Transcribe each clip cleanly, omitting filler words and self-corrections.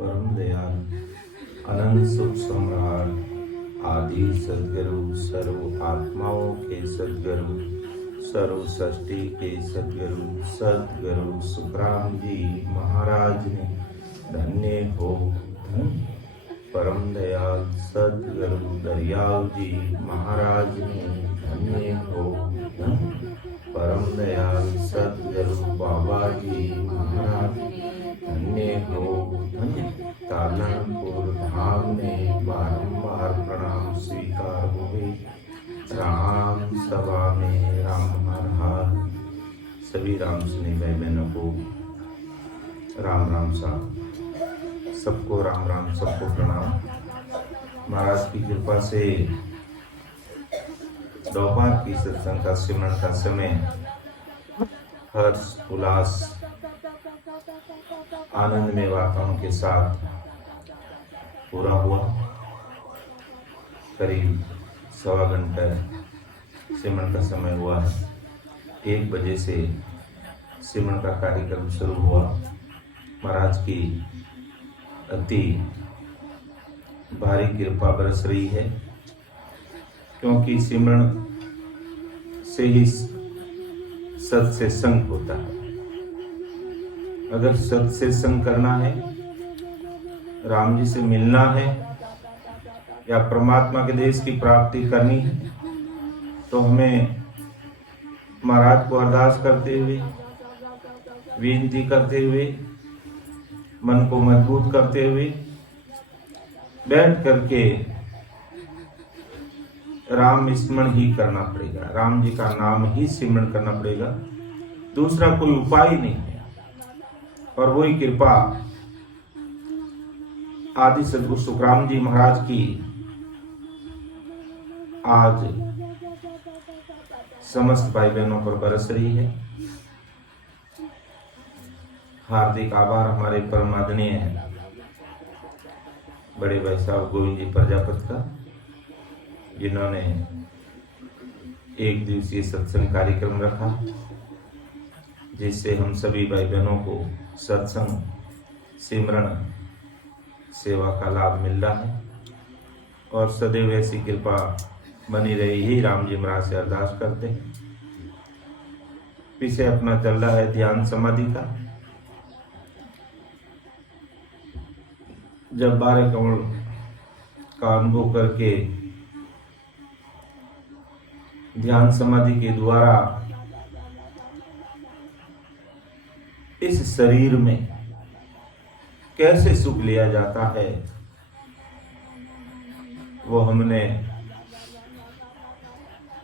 परम दयाल अनंत सुख सम्राट आदि सदगुरु सर्व आत्माओं के सदगुरु सर्व सृष्टि के सदगुरु सुखराम जी महाराज ने धन्य हो। परम दयाल सदगुरु दरियाव जी महाराज ने धन्य हो। परम दयाल सदगुरु बाबा जी महाराज धन्य हो। तालनपुर धाम में बारंबार प्रणाम स्वीकार हुए। राम सभा में राम हर हाल। सभी राम सुनी भाई बहनों को राम राम साहब, सबको राम राम, सबको प्रणाम। महाराज की कृपा से दोपहर की सत्संग का सिमरन का समय हर्ष उल्लास आनंदमय वातावरण के साथ पूरा हुआ। करीब 1.25 घंटे सिमरन का समय हुआ है। 1 बजे से सिमरन का कार्यक्रम शुरू हुआ। महाराज की अति भारी कृपा बरस रही है, क्योंकि सिमरन से ही सत से संग होता है। अगर सत से संग करना है, राम जी से मिलना है या परमात्मा के देश की प्राप्ति करनी है, तो हमें महाराज को अरदास करते हुए, विनती करते हुए, मन को मजबूत करते हुए बैठ करके राम स्मरण ही करना पड़ेगा। राम जी का नाम ही सिमरण करना पड़ेगा। दूसरा कोई उपाय नहीं है। और वही कृपा आदि सदगुरु सुखराम जी महाराज की आज समस्त भाई बहनों पर बरस रही है। हार्दिक आभार हमारे परम आदरणीय बड़े भाई साहब गोविंद जी प्रजापति का, जिन्होंने 1 दिवसीय सत्संग कार्यक्रम रखा, जिससे हम सभी भाई बहनों को सत्संग सिमरन सेवा का लाभ मिल रहा है। और सदैव ऐसी कृपा बनी रही ही राम जी महाराज से अरदास करते हैं। पीछे अपना चल रहा है ध्यान समाधि का। जब 12 कमल का अनुभव करके ध्यान समाधि के द्वारा इस शरीर में कैसे सुख लिया जाता है, वो हमने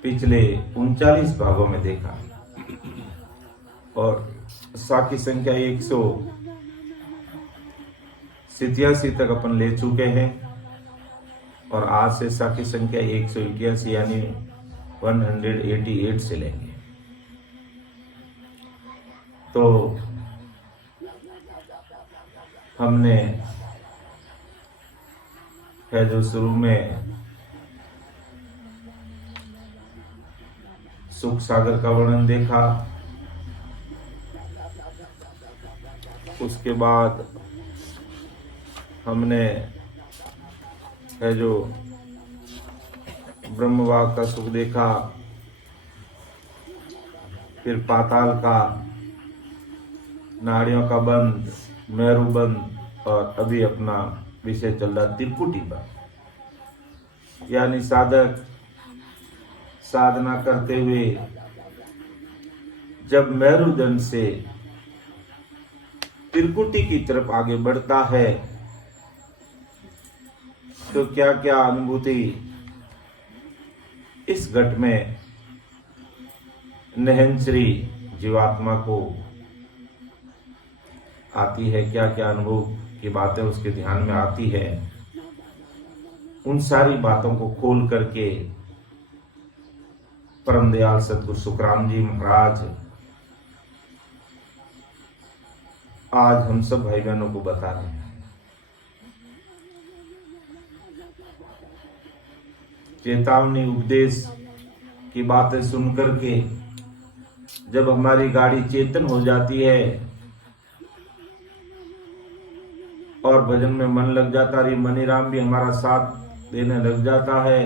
पिछले 39 भागों में देखा। और साखी संख्या 187 तक अपन ले चुके हैं। और आज से साखी संख्या 181 यानी 188 से लेंगे। तो हमने है जो शुरू में सुख सागर का वर्णन देखा, उसके बाद हमने है जो ब्रह्मवाग का सुख देखा, फिर पाताल का, नाड़ियों का बंद, मेरु बंद, और अभी अपना विषय चल रहा त्रिकुटी बंद। यानी साधक साधना करते हुए जब मेरुदंड से त्रिकुटी की तरफ आगे बढ़ता है, तो क्या क्या अनुभूति इस घट में नहनश्री जीवात्मा को आती है, क्या क्या अनुभव की बातें उसके ध्यान में आती है, उन सारी बातों को खोल करके परम दयाल सदगुरु सुखराम जी महाराज आज हम सब भाई बहनों को बता रहे हैं। चेतावनी उपदेश की बातें सुनकर के जब हमारी गाड़ी चेतन हो जाती है और भजन में मन लग जाता है, मनीराम भी हमारा साथ देने लग जाता है,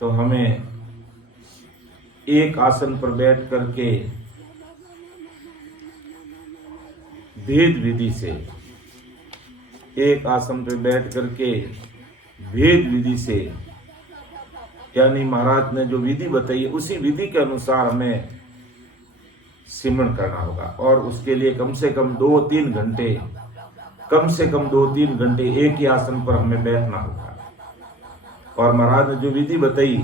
तो हमें एक आसन पर बैठ करके भेद विधि से, एक आसन पर बैठ करके भेद विधि से, यानी महाराज ने जो विधि बताई उसी विधि के अनुसार हमें सिमरन करना होगा। और उसके लिए कम से कम 2-3 घंटे, कम से कम 2-3 घंटे एक ही आसन पर हमें बैठना होगा। और महाराज ने जो विधि बताई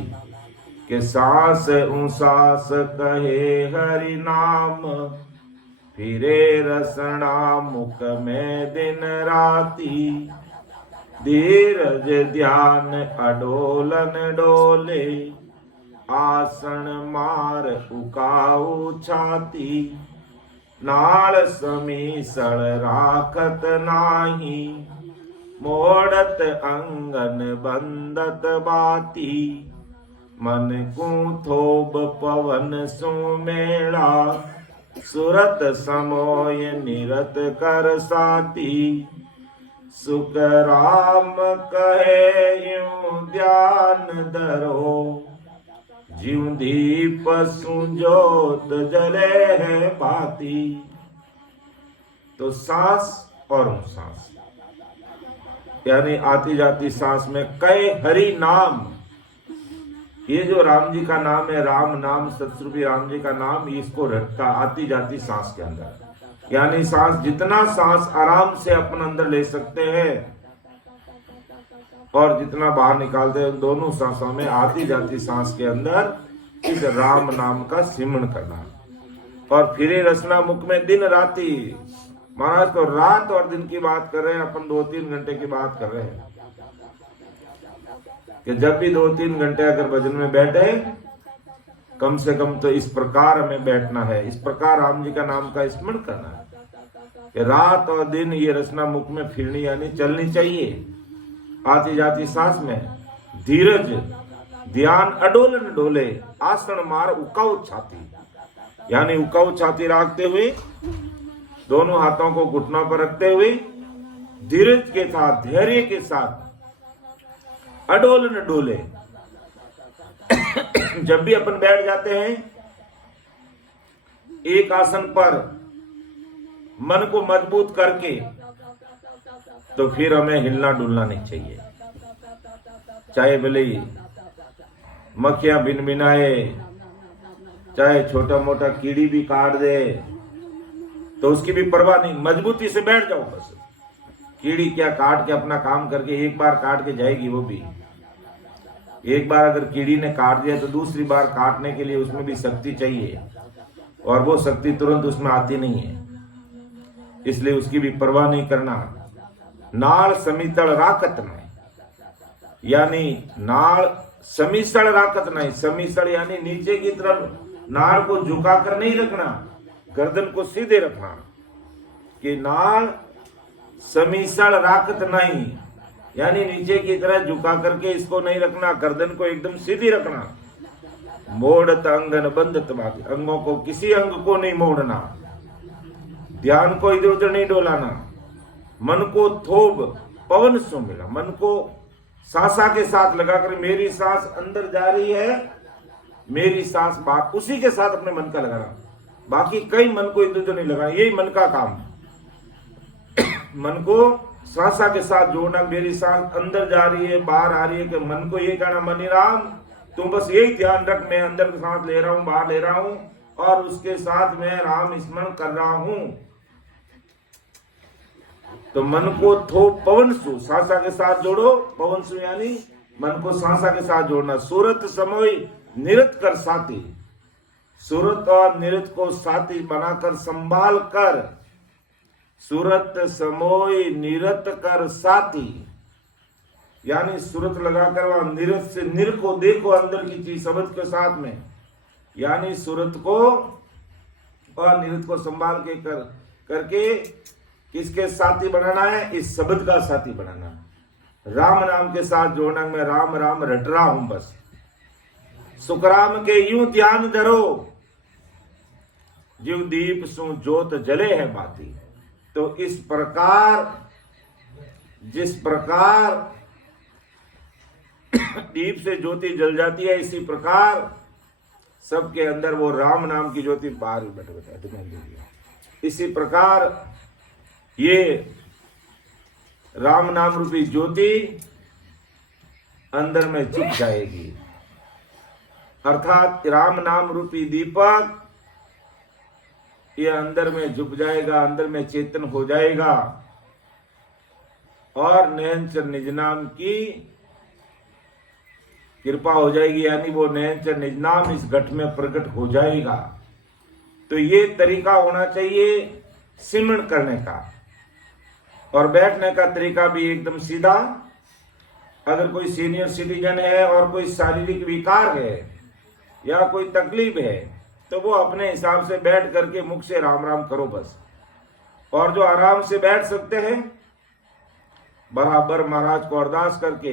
कि सांस उसास कहे हरि नाम, फिरे रसना मुख में दिन राती, धीरज ध्यान अडोलन डोले, आसन मार उकाऊ छाती, नाल समीसण राखत नाही, मोड़त अंगन बंदत बाती, मन को थोब पवन सुमेला, सुरत समोय निरत कर साती, सुख राम कहे यूं ध्यान धरो, जीव दीप सुजोत जले है बाती। तो सांस और सांस, यानी आती जाती सांस में कई हरि नाम, ये जो राम जी का नाम है, राम नाम सतस्वरूपी राम जी का नाम, इसको रटता आती जाती सांस के अंदर, यानी सांस जितना सांस आराम से अपन अंदर ले सकते हैं और जितना बाहर निकालते हैं, दोनों सांसों में आती जाती सांस के अंदर इस राम नाम का सिमरन करना। और फिरे रसना मुख में दिन राती, महाराज तो रात और दिन की बात कर रहे हैं, अपन 2-3 घंटे की बात कर रहे हैं कि जब भी 2-3 घंटे अगर भजन में बैठे, कम से कम तो इस प्रकार हमें बैठना है, इस प्रकार राम जी का नाम का स्मरण करना है कि रात और दिन ये रचना मुख में फिरनी यानी चलनी चाहिए, आती जाती सांस में धीरज ध्यान अडोलन डोले, आसन मार उकाऊ छाती, यानी उकाऊ छाती रखते हुए, दोनों हाथों को घुटनों पर रखते हुए, धीरज के साथ धैर्य के साथ अडोलन डोले। जब भी अपन बैठ जाते हैं एक आसन पर मन को मजबूत करके, तो फिर हमें हिलना डुलना नहीं चाहिए, चाहे भले ही मक्खियां भिनभिनाए, चाहे छोटा मोटा कीड़ी भी काट दे, तो उसकी भी परवाह नहीं, मजबूती से बैठ जाओ बस। कीड़ी क्या काट के अपना काम करके एक बार काट के जाएगी, वो भी एक बार अगर कीड़ी ने काट दिया तो दूसरी बार काटने के लिए उसमें भी शक्ति चाहिए, और वो शक्ति तुरंत उसमें आती नहीं है, इसलिए उसकी भी परवाह नहीं करना। नाल समीतल राकत नहीं, यानी नाल समीसड़ राकत नहीं, समीसड़ यानी नीचे की तरफ नाल को झुकाकर नहीं रखना, गर्दन को सीधे रखना, कि नाल समीसड़ राकत नहीं, यानी नीचे की तरह झुका करके इसको नहीं रखना, गर्दन को एकदम सीधी रखना। मोड़त अंगन बंदत बाकी, अंगों को किसी अंग को नहीं मोड़ना, ध्यान को इधर उधर नहीं डोलाना, मन को थोब पवन सो मिला, मन को सांसा के साथ लगाकर, मेरी सांस अंदर जा रही है, मेरी सांस बाहर, उसी के साथ अपने मन का लगाना, बाकी कई मन को इधर उधर नहीं लगाना, यही मन का काम। मन को सांसा के साथ जोड़ना, मेरी सांस अंदर जा रही है बाहर आ रही है, कि मन को ये कहना मनीराम तुम बस यही ध्यान रख, मैं अंदर सांस ले रहा हूं बाहर ले रहा हूं, और उसके साथ मैं राम स्मरण कर रहा हूं। तो मन को थो पवनसु, सांसा के साथ जोड़ो, पवनसु यानी मन को सांसा के साथ जोड़ना। सूरत समय निरत कर साथी, सूरत और निरत को साथी बनाकर संभाल कर, सूरत समोय निरत कर साथी, यानी सूरत लगाकर वहां निरत से निर को देखो, अंदर की चीज शब्द के साथ में, यानी सूरत को और निरत को संभाल के करके किसके साथी बनाना है, इस शब्द का साथी बनाना, राम नाम के साथ जोड़ना। मैं राम राम रट रहा हूं बस, सुखराम के यूं ध्यान धरो, जीव दीप सु जोत जले है बाती। तो इस प्रकार जिस प्रकार दीप से ज्योति जल जाती है, इसी प्रकार सबके अंदर वो राम नाम की ज्योति बाहर इसी प्रकार ये राम नाम रूपी ज्योति अंदर में छिप जाएगी। अर्थात राम नाम रूपी दीपक ये अंदर में झुक जाएगा, अंदर में चेतन हो जाएगा और नयनचर निज नाम की कृपा हो जाएगी, यानी वो नयनचर निज नाम इस घट में प्रकट हो जाएगा। तो ये तरीका होना चाहिए सिमरन करने का। और बैठने का तरीका भी एकदम सीधा। अगर कोई सीनियर सिटीजन है और कोई शारीरिक विकार है या कोई तकलीफ है तो वो अपने हिसाब से बैठ करके मुख से राम राम करो बस। और जो आराम से बैठ सकते हैं बराबर महाराज को अरदास करके,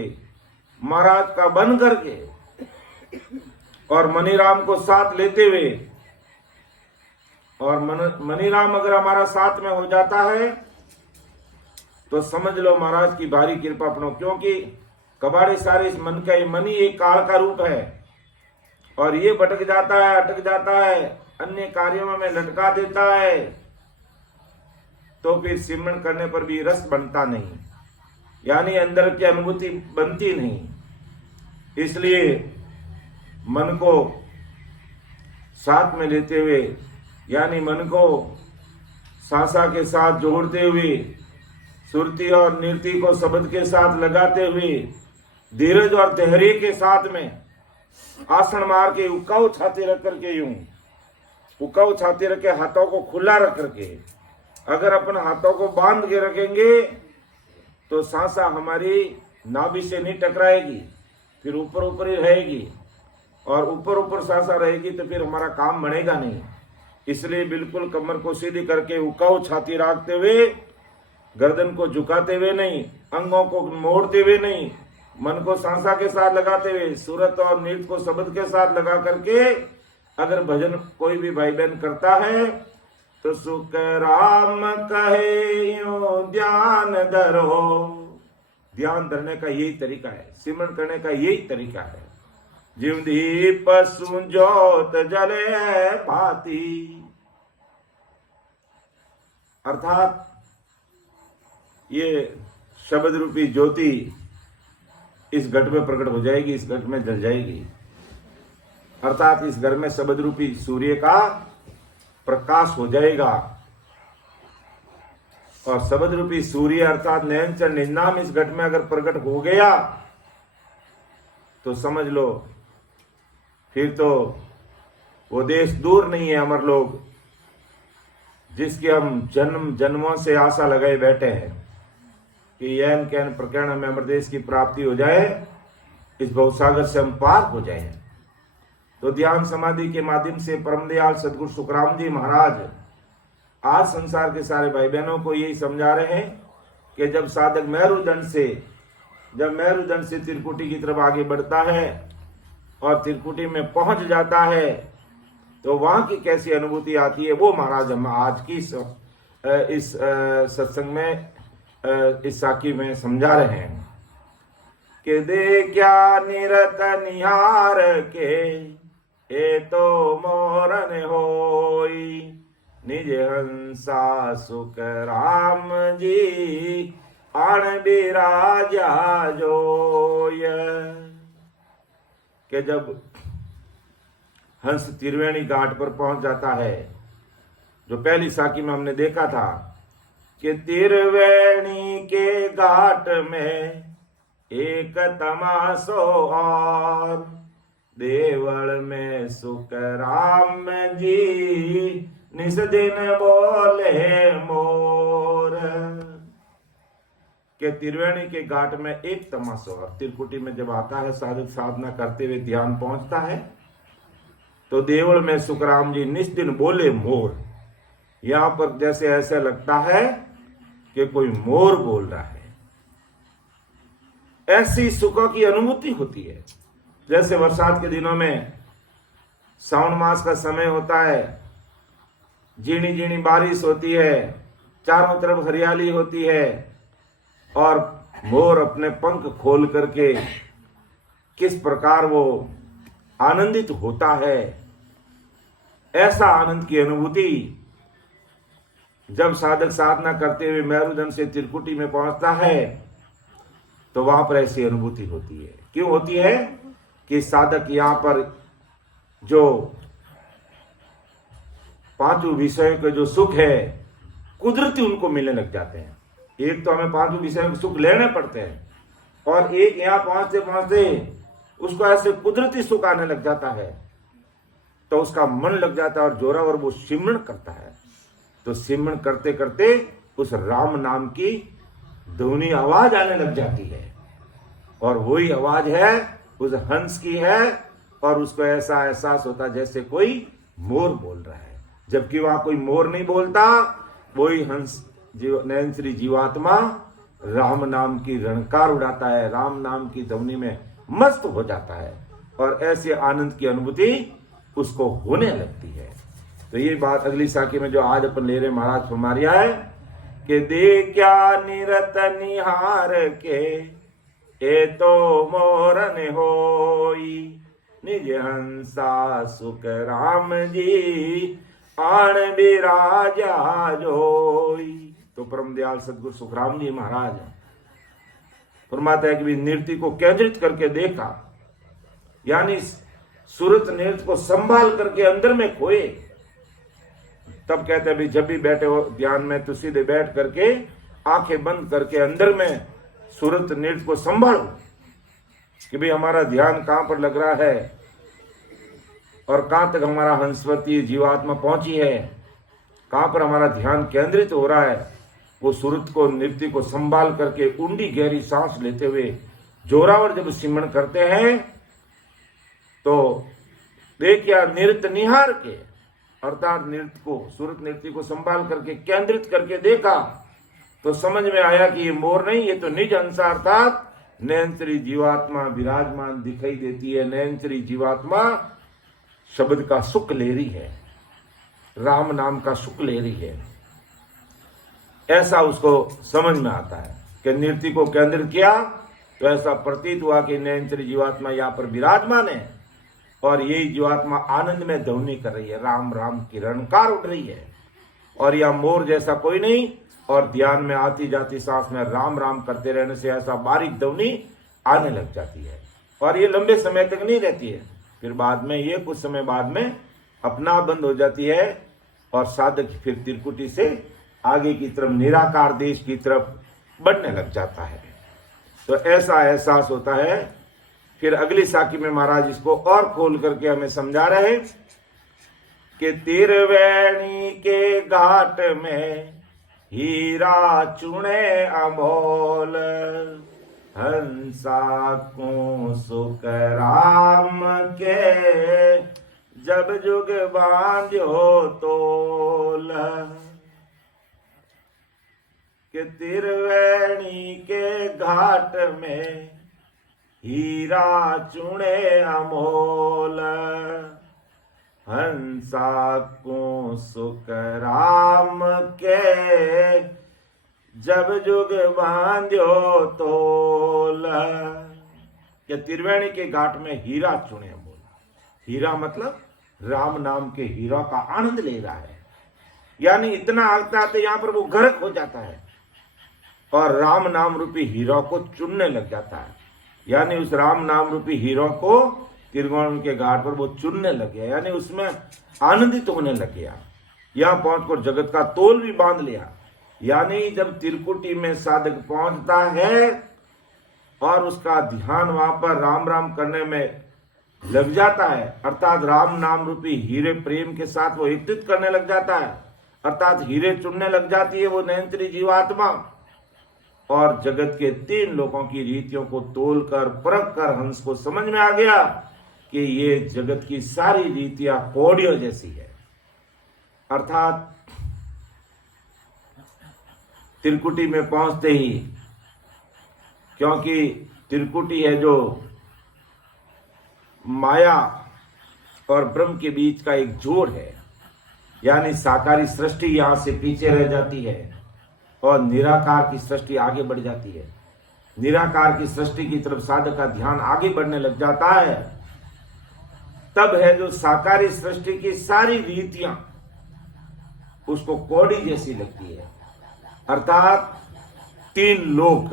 महाराज का बन करके और मनीराम को साथ लेते हुए, और मनीराम अगर हमारा साथ में हो जाता है तो समझ लो महाराज की भारी कृपा अपनो। क्योंकि कबाड़े सारे इस मन का, मन ही एक काल का रूप है और ये भटक जाता है, अटक जाता है, अन्य कार्यों में लटका देता है, तो फिर सिमरन करने पर भी रस बनता नहीं, यानी अंदर की अनुभूति बनती नहीं। इसलिए मन को साथ में लेते हुए, यानी मन को सासा के साथ जोड़ते हुए, सुरती और नृत्य को शब्द के साथ लगाते हुए, धीरज और धैर्य के साथ में आसन मार के उकाऊ छाती रख करके, यूं उकाऊ छाती रख के हाथों को खुला रख करके, अगर अपन हाथों को बांध के रखेंगे तो सांसा हमारी नाभि से नहीं टकराएगी, फिर ऊपर ऊपर ही रहेगी, और ऊपर ऊपर सांसा रहेगी तो फिर हमारा काम बढ़ेगा नहीं। इसलिए बिल्कुल कमर को सीधी करके उकाऊ छाती रखते हुए, गर्दन को झुकाते हुए नहीं, अंगों को मोड़ते हुए नहीं, मन को सांसा के साथ लगाते हुए, सूरत और नृत्य को शब्द के साथ लगा करके अगर भजन कोई भी भाई बहन करता है तो सुख राम कहे यूं ध्यान धरो। ध्यान धरने का यही तरीका है, सिमरन करने का यही तरीका है। जिव दीप सुजोत जले भांति, अर्थात ये शब्द रूपी ज्योति इस घट में प्रकट हो जाएगी, इस घट में जल जाएगी। अर्थात इस घर में शब्द रूपी सूर्य का प्रकाश हो जाएगा, और शब्द रूपी सूर्य अर्थात नयनचर निज नाम इस घट में अगर प्रकट हो गया तो समझ लो फिर तो वो देश दूर नहीं है अमर लोग, जिसकी हम जन्म जन्मों से आशा लगाए बैठे हैं कि यह कैन प्रकरण में अमर देश की प्राप्ति हो जाए, इस भवसागर से हम पार हो जाए। तो ध्यान समाधि के माध्यम से परम दयाल सदगुरु सुखराम जी महाराज आज संसार के सारे भाई बहनों को यही समझा रहे हैं कि जब साधक मेरुदंड से त्रिकुटी की तरफ आगे बढ़ता है और त्रिकुटी में पहुंच जाता है तो वहां की कैसी अनुभूति आती है, वो महाराज हम आज की इस सत्संग में, इस साखी में समझा रहे हैं कि दे क्या निरत निहार के ए तो मोरन होई, निज हंसा सुख राम जी आण बिराजा जोय। कि जब हंस त्रिवेणी घाट पर पहुंच जाता है, जो पहली साखी में हमने देखा था कि त्रिवेणी के घाट में एक तमाशो और, देवल में सुख राम जी निस दिन बोले मोर। के त्रिवेणी के घाट में एक तमाशो और, त्रिकुटी में जब आता है साधक साधना करते हुए ध्यान पहुंचता है तो देवल में सुखराम जी निस दिन बोले मोर। यहां पर जैसे ऐसा लगता है कि कोई मोर बोल रहा है, ऐसी सुखों की अनुभूति होती है। जैसे बरसात के दिनों में सावन मास का समय होता है, झीणी झीणी बारिश होती है, चारों तरफ हरियाली होती है और मोर अपने पंख खोल करके किस प्रकार वो आनंदित होता है, ऐसा आनंद की अनुभूति जब साधक साधना करते हुए मेरुदंड से त्रिकुटी में पहुंचता है तो वहां पर ऐसी अनुभूति होती है। क्यों होती है कि साधक यहां पर जो पांचों विषयों के जो सुख है कुदरती उनको मिलने लग जाते हैं। एक तो हमें पांचों विषयों के सुख लेने पड़ते हैं और एक यहां पहुंचते पहुंचते उसको ऐसे कुदरती सुख आने लग जाता है तो उसका मन लग जाता है और जोरावर वो सिमरण करता है। तो सिमरण करते करते उस राम नाम की ध्वनि आवाज आने लग जाती है और वही आवाज है उस हंस की है और उसको ऐसा एहसास होता जैसे कोई मोर बोल रहा है, जबकि वहां कोई मोर नहीं बोलता। वही हंस नयन श्री जीवात्मा राम नाम की रणकार उड़ाता है, राम नाम की ध्वनि में मस्त हो जाता है और ऐसे आनंद की अनुभूति उसको होने लगती है। तो ये बात अगली साखी में जो आज अपन ले रहे महाराज फरमारिया है कि दे क्या निरत निहार के ए तो मोरन होई निज हंसा सुख राम जी आण बिराजा जोई। तो परम दयाल सदगुरु सुखराम जी महाराज फरमाता है कि नृत्य को केंद्रित करके देखा, यानी सूरत नृत्य को संभाल करके अंदर में खोए। तब कहते हैं जब भी बैठे हो ध्यान में तो सीधे बैठ करके आंखें बंद करके अंदर में सूरत नृत्य को संभालो कि भाई हमारा ध्यान कहां पर लग रहा है और कहां तक हमारा हंसवती जीवात्मा पहुंची है, कहां पर हमारा ध्यान केंद्रित हो रहा है। वो सूरत को नृत्य को संभाल करके ऊंडी गहरी सांस लेते हुए जोरावर जब सिमरण करते हैं तो देखिया नृत्य निहार के अर्थात नृत्य को सूरत नृत्य को संभाल करके केंद्रित करके देखा तो समझ में आया कि ये मोर नहीं, ये तो निज हंसा अर्थात नयन श्री जीवात्मा विराजमान दिखाई देती है। नयन श्री जीवात्मा शब्द का सुख ले रही है, राम नाम का सुख ले रही है, ऐसा उसको समझ में आता है कि नृत्य को केंद्रित किया तो ऐसा प्रतीत हुआ कि नयन श्री जीवात्मा यहाँ पर विराजमान है और यही जीवात्मा आनंद में ध्वनि कर रही है, राम राम की रणकार उठ रही है और यह मोर जैसा कोई नहीं। और ध्यान में आती जाती सांस में राम राम करते रहने से ऐसा बारीक ध्वनि आने लग जाती है और ये लंबे समय तक नहीं रहती है, फिर बाद में ये कुछ समय बाद में अपना बंद हो जाती है और साधक फिर त्रिकुटी से आगे की तरफ निराकार देश की तरफ बढ़ने लग जाता है। तो ऐसा एहसास होता है। फिर अगली साखी में महाराज इसको और खोल करके हमें समझा रहे हैं कि तिरवेणी के घाट में हीरा चुने अमोल हंसा को सुख राम के जब जुग बांध्यो तोल। कि तिरवेणी के घाट में हीरा चुने अमोल हंसा को सुख राम के जब जुग बांध्यो तोल। कि त्रिवेणी के घाट में हीरा चुने अमोल, हीरा मतलब राम नाम के हीरा का आनंद ले रहा है, यानी इतना आता है यहाँ पर वो गर्क हो जाता है और राम नाम रूपी हीरा को चुनने लग जाता है, यानी उस राम नाम रूपी हीरो को त्रिवेणी के घाट पर वो चुनने लग गया, यानी उसमें आनंदित होने लग गया। यहाँ पहुंचकर जगत का तोल भी बांध लिया। यानी जब त्रिकुटी में साधक पहुंचता है और उसका ध्यान वहां पर राम राम करने में लग जाता है, अर्थात राम नाम रूपी हीरे प्रेम के साथ वो एकत्रित करने लग जाता है, अर्थात हीरे चुनने लग जाती है वो नयन श्री जीवात्मा और जगत के तीन लोगों की रीतियों को तोलकर परख कर हंस को समझ में आ गया कि ये जगत की सारी रीतियां कौड़ियों जैसी है। अर्थात त्रिकुटी में पहुंचते ही, क्योंकि त्रिकुटी है जो माया और ब्रह्म के बीच का एक जोड़ है, यानी साकारी सृष्टि यहां से पीछे रह जाती है और निराकार की सृष्टि आगे बढ़ जाती है। निराकार की सृष्टि की तरफ साधक का ध्यान आगे बढ़ने लग जाता है। तब है जो साकारी सृष्टि की सारी रीतियां उसको कौड़ी जैसी लगती है। अर्थात तीन लोग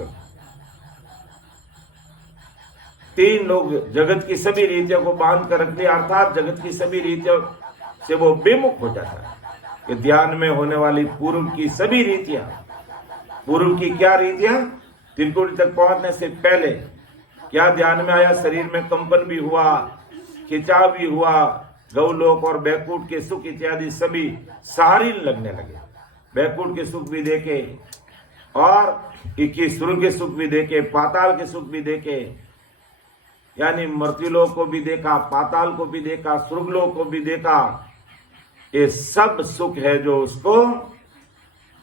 जगत की सभी रीतियों को बांध कर रख दिया, अर्थात जगत की सभी रीतियों से वो विमुख हो जाता है कि ध्यान में होने वाली पूर्व की सभी रीतियां, पूर्व की क्या रीतियां, त्रिकुटी तक पहुंचने से पहले क्या ध्यान में आया, शरीर में कंपन भी हुआ, खिंचाव भी हुआ, गौलोक और बैकुंठ के सुख इत्यादि सभी सहारीन लगने लगे। बैकुंठ के सुख भी देखे और 21 स्वर्ग के सुख भी देखे, पाताल के सुख भी देखे, यानी मर्त्युलोक को भी देखा, पाताल को भी देखा, स्वर्गलोक को भी देखा। ये सब सुख है जो उसको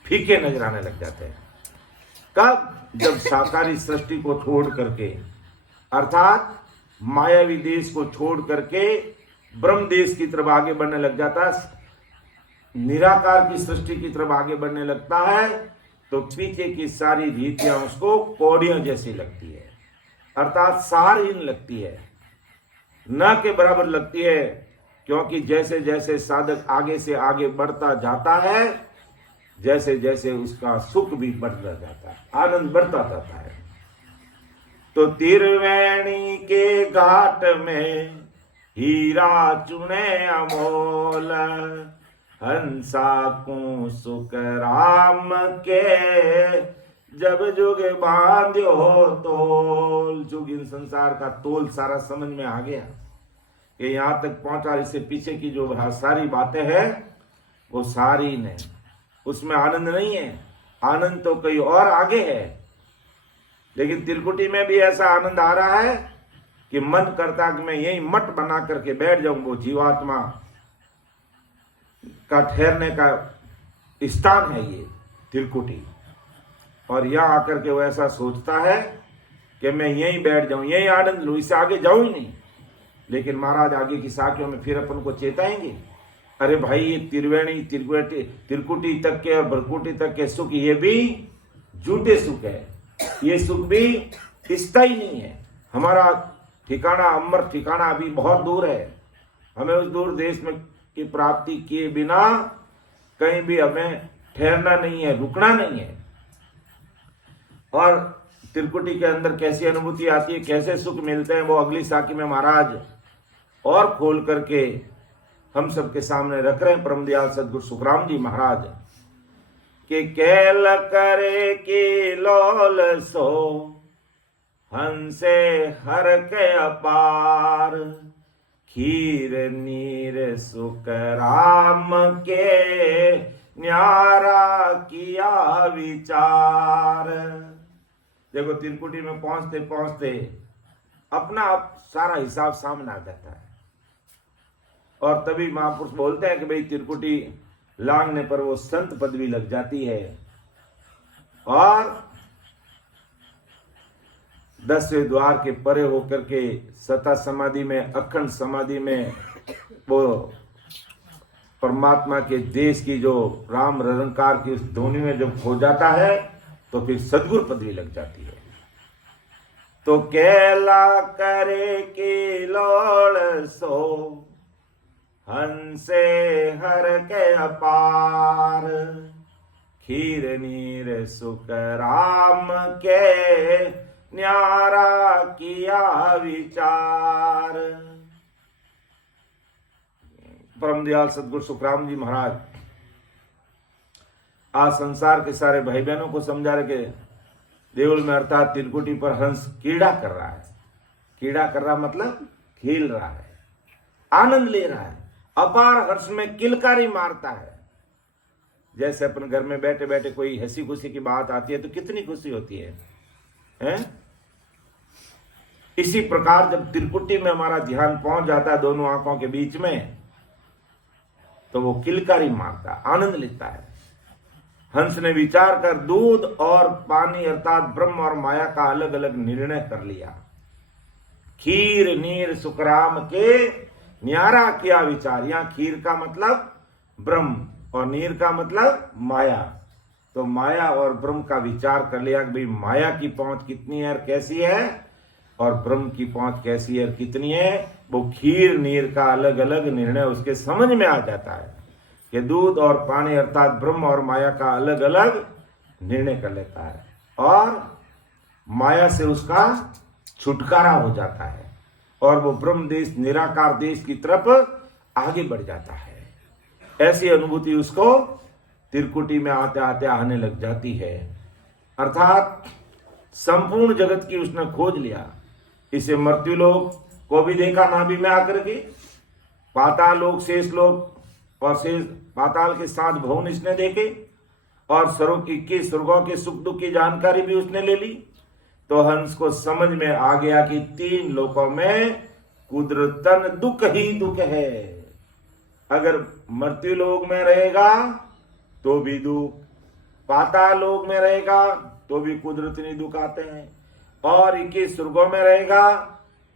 फीके नजर आने लग जाते हैं। कब? जब साकारी सृष्टि को छोड़ करके, अर्थात मायावी देश को छोड़ करके ब्रह्म देश की तरफ आगे बढ़ने लग जाता है, निराकार की सृष्टि की तरफ आगे बढ़ने लगता है, तो पीछे की सारी रीतियां उसको कौड़ियों जैसी लगती है, अर्थात सहारहीन लगती है, न के बराबर लगती है। क्योंकि जैसे जैसे साधक आगे से आगे बढ़ता जाता है, जैसे जैसे उसका सुख भी बढ़ता जाता है, आनंद बढ़ता जाता है। तो त्रिवेणी के घाट में हीरा चुने अमोल, हंसा को सुख राम के, जब जुग बांध्यो तोल। जुग इन संसार का तोल सारा समझ में आ गया कि यहां तक पहुंचा। इससे पीछे की जो सारी बातें हैं वो सारी ने, उसमें आनंद नहीं है, आनंद तो कहीं और आगे है। लेकिन त्रिकुटी में भी ऐसा आनंद आ रहा है कि मन करता कि मैं यही मठ बना करके बैठ जाऊं। वो जीवात्मा का ठहरने का स्थान है ये त्रिकुटी, और यहां आकर के वो ऐसा सोचता है कि मैं यहीं बैठ जाऊं, यहीं आनंद लूं, इससे आगे जाऊं ही नहीं। लेकिन महाराज आगे की साखियों में फिर अपन को चेताएंगे, अरे भाई ये त्रिवेणी त्रिकुटी तक के और भरकुटी तक के सुख ये भी झूठे सुख है, ये सुख भी स्थायी नहीं है। हमारा ठिकाना, अमर ठिकाना अभी बहुत दूर है। हमें उस दूर देश में की प्राप्ति किए बिना कहीं भी हमें ठहरना नहीं है, रुकना नहीं है। और त्रिकुटी के अंदर कैसी अनुभूति आती है, कैसे सुख मिलते हैं, वो अगली साखी में महाराज और खोल करके हम सबके सामने रख रहे हैं परम दयाल सदगुरु सुखराम जी महाराज कि कैल करे की लोल सो हंसे हर के अपार, खीर नीर सुख राम के न्यारा किया विचार। देखो त्रिकुटी में पहुंचते पहुंचते अपना आप सारा हिसाब सामने आ जाता है, और तभी महापुरुष बोलते हैं कि भाई त्रिकुटी लांघने पर वो संत पदवी लग जाती है, और 10वें द्वार के परे होकर के सता समाधि में, अखंड समाधि में वो परमात्मा के देश की जो राम रंकार की उस ध्वनि में जब खो जाता है तो फिर सद्गुरु पदवी लग जाती है। तो कैला करे की लोड़ सो हंसे हर के अपार, खीर नीर सुख राम के न्यारा किया विचार। परम दयाल सदगुरु सुखराम जी महाराज आज संसार के सारे भाई बहनों को समझा रहे कि देवल में अर्थात त्रिकुटी पर हंस कीड़ा कर रहा है। कीड़ा कर रहा मतलब खेल रहा है, आनंद ले रहा है, अपार हर्ष में किलकारी मारता है। जैसे अपन घर में बैठे बैठे कोई हंसी खुशी की बात आती है तो कितनी खुशी होती है, हैं? इसी प्रकार जब त्रिकुटी में हमारा ध्यान पहुंच जाता है दोनों आंखों के बीच में, तो वो किलकारी मारता है, आनंद लेता है। हंस ने विचार कर दूध और पानी अर्थात ब्रह्म और माया का अलग अलग निर्णय कर लिया। खीर नीर सुखराम के न्यारा किया विचार। यहां खीर का मतलब ब्रह्म और नीर का मतलब माया। तो माया और ब्रह्म का विचार कर लिया कि भाई माया की पहुंच कितनी है और कैसी है, और ब्रह्म की पहुंच कैसी है और कितनी है। वो खीर नीर का अलग अलग निर्णय उसके समझ में आ जाता है कि दूध और पानी अर्थात ब्रह्म और माया का अलग अलग निर्णय कर लेता है, और माया से उसका छुटकारा हो जाता है, और वो ब्रह्म देश निराकार देश की तरफ आगे बढ़ जाता है। ऐसी अनुभूति उसको त्रिकुटी में आते आते आने लग जाती है। अर्थात संपूर्ण जगत की उसने खोज लिया। इसे मृत्यु लोक को भी देखा नाभि में आकर के, पाताल लोक, शेष लोक और शेष पाताल के 7 भवन इसने देखे, और सर्व 21 स्वर्गों के सुख दुख की जानकारी भी उसने ले ली। तो हंस को समझ में आ गया कि 3 लोकों में कुदरतन दुख ही दुख है। अगर मृत्यु लोक में रहेगा तो भी दुख, पाताल लोक में रहेगा तो भी कुदरती दुख आते हैं, और 21 स्वर्गों में रहेगा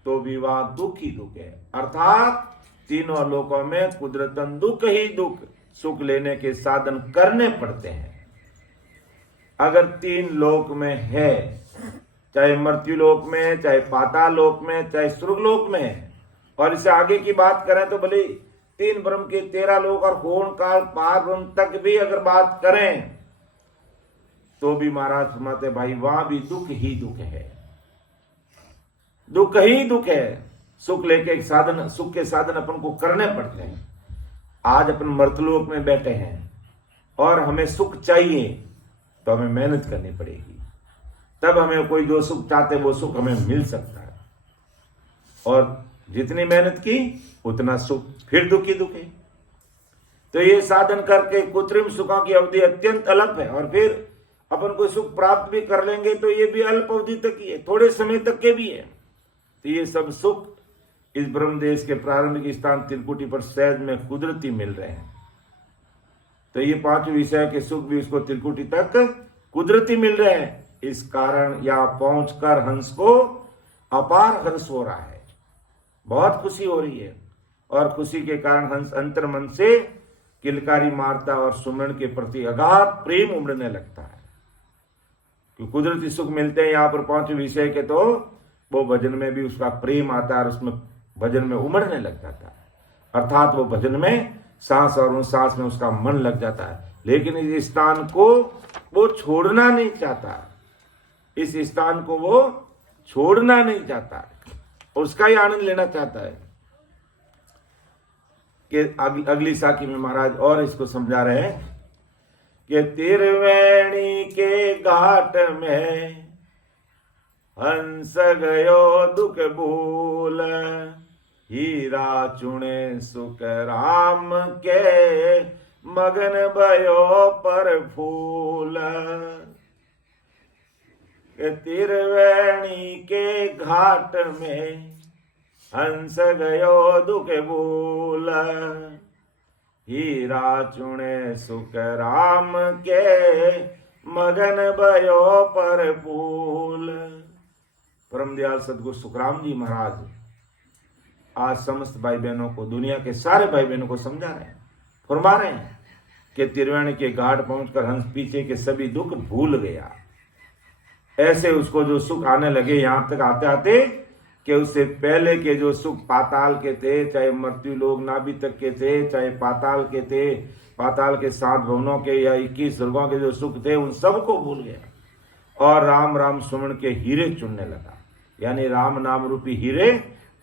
तो भी वहां दुख ही दुख है। अर्थात तीनों लोकों में कुदरतन दुख ही दुख, सुख लेने के साधन करने पड़ते हैं। अगर 3 लोक में है, चाहे मृत्यु लोक में, चाहे पाताल लोक में, चाहे स्वर्ग लोक में, और इसे आगे की बात करें तो भले 3 ब्रह्म के 13 लोक और कोण काल पार ब्रह्म तक भी अगर बात करें तो भी महाराज फरमाते भाई वहां भी दुख ही दुख है, दुख ही दुख है। सुख लेके एक साधन, सुख के साधन अपन को करने पड़ते हैं। आज अपन मर्तलोक में बैठे हैं और हमें सुख चाहिए तो हमें मेहनत करनी पड़ेगी, तब हमें कोई जो सुख चाहते वो सुख हमें मिल सकता है, और जितनी मेहनत की उतना सुख, फिर दुख ही दुख है। तो ये साधन करके कृत्रिम सुखों की अवधि अत्यंत अल्प है, और फिर अपन को सुख प्राप्त भी कर लेंगे तो ये भी अल्प अवधि तक ही है, थोड़े समय तक के भी है। तो ये सब सुख इस ब्रह्म देश के प्रारंभिक स्थान त्रिकुटी पर सहज में कुदरती मिल रहे हैं। तो ये 5 विषय के सुख भी उसको त्रिकुटी तक कुदरती मिल रहे हैं। इस कारण यहाँ पहुंचकर हंस को अपार हर्ष हो रहा है, बहुत खुशी हो रही है, और खुशी के कारण हंस अंतर मन से किलकारी मारता और सुमरण के प्रति अगाध प्रेम उमड़ने लगता है। कि कुदरती सुख मिलते हैं यहाँ पर 5 विषय के, तो वो भजन में भी उसका प्रेम आता है और उसमें भजन में उमड़ने लग जाता है। अर्थात वो भजन में सांस और उन सांस में उसका मन लग जाता है, लेकिन इस स्थान को वो छोड़ना नहीं चाहता, इस स्थान को वो छोड़ना नहीं चाहता, उसका ही आनंद लेना चाहता है। कि अगली साखी में महाराज और इसको समझा रहे हैं कि त्रिवेणी के घाट में हंस गयो दुख भूल, हीरा चुने सुख राम के मगन भयो पर फूल। त्रिवेणी के घाट में हंस गयो दुख भूल, हीरा चुने सुख राम के मगन भयो पर फूल। परम दयाल सदगुरु सुखराम जी महाराज आज समस्त भाई बहनों को, दुनिया के सारे भाई बहनों को समझा रहे हैं, फरमा रहे हैं कि त्रिवेणी के घाट पहुंचकर हंस पीछे के सभी दुख भूल गया। ऐसे उसको जो सुख आने लगे यहां तक आते आते कि उससे पहले के जो सुख पाताल के थे, चाहे मृत्यु लोक नाभि तक के थे, चाहे पाताल के थे, पाताल के 7 भवनों के या 21 स्वर्गों के जो सुख थे, उन सबको भूल गया और राम राम सुमन के हीरे चुनने लगा, यानी राम नाम रूपी हीरे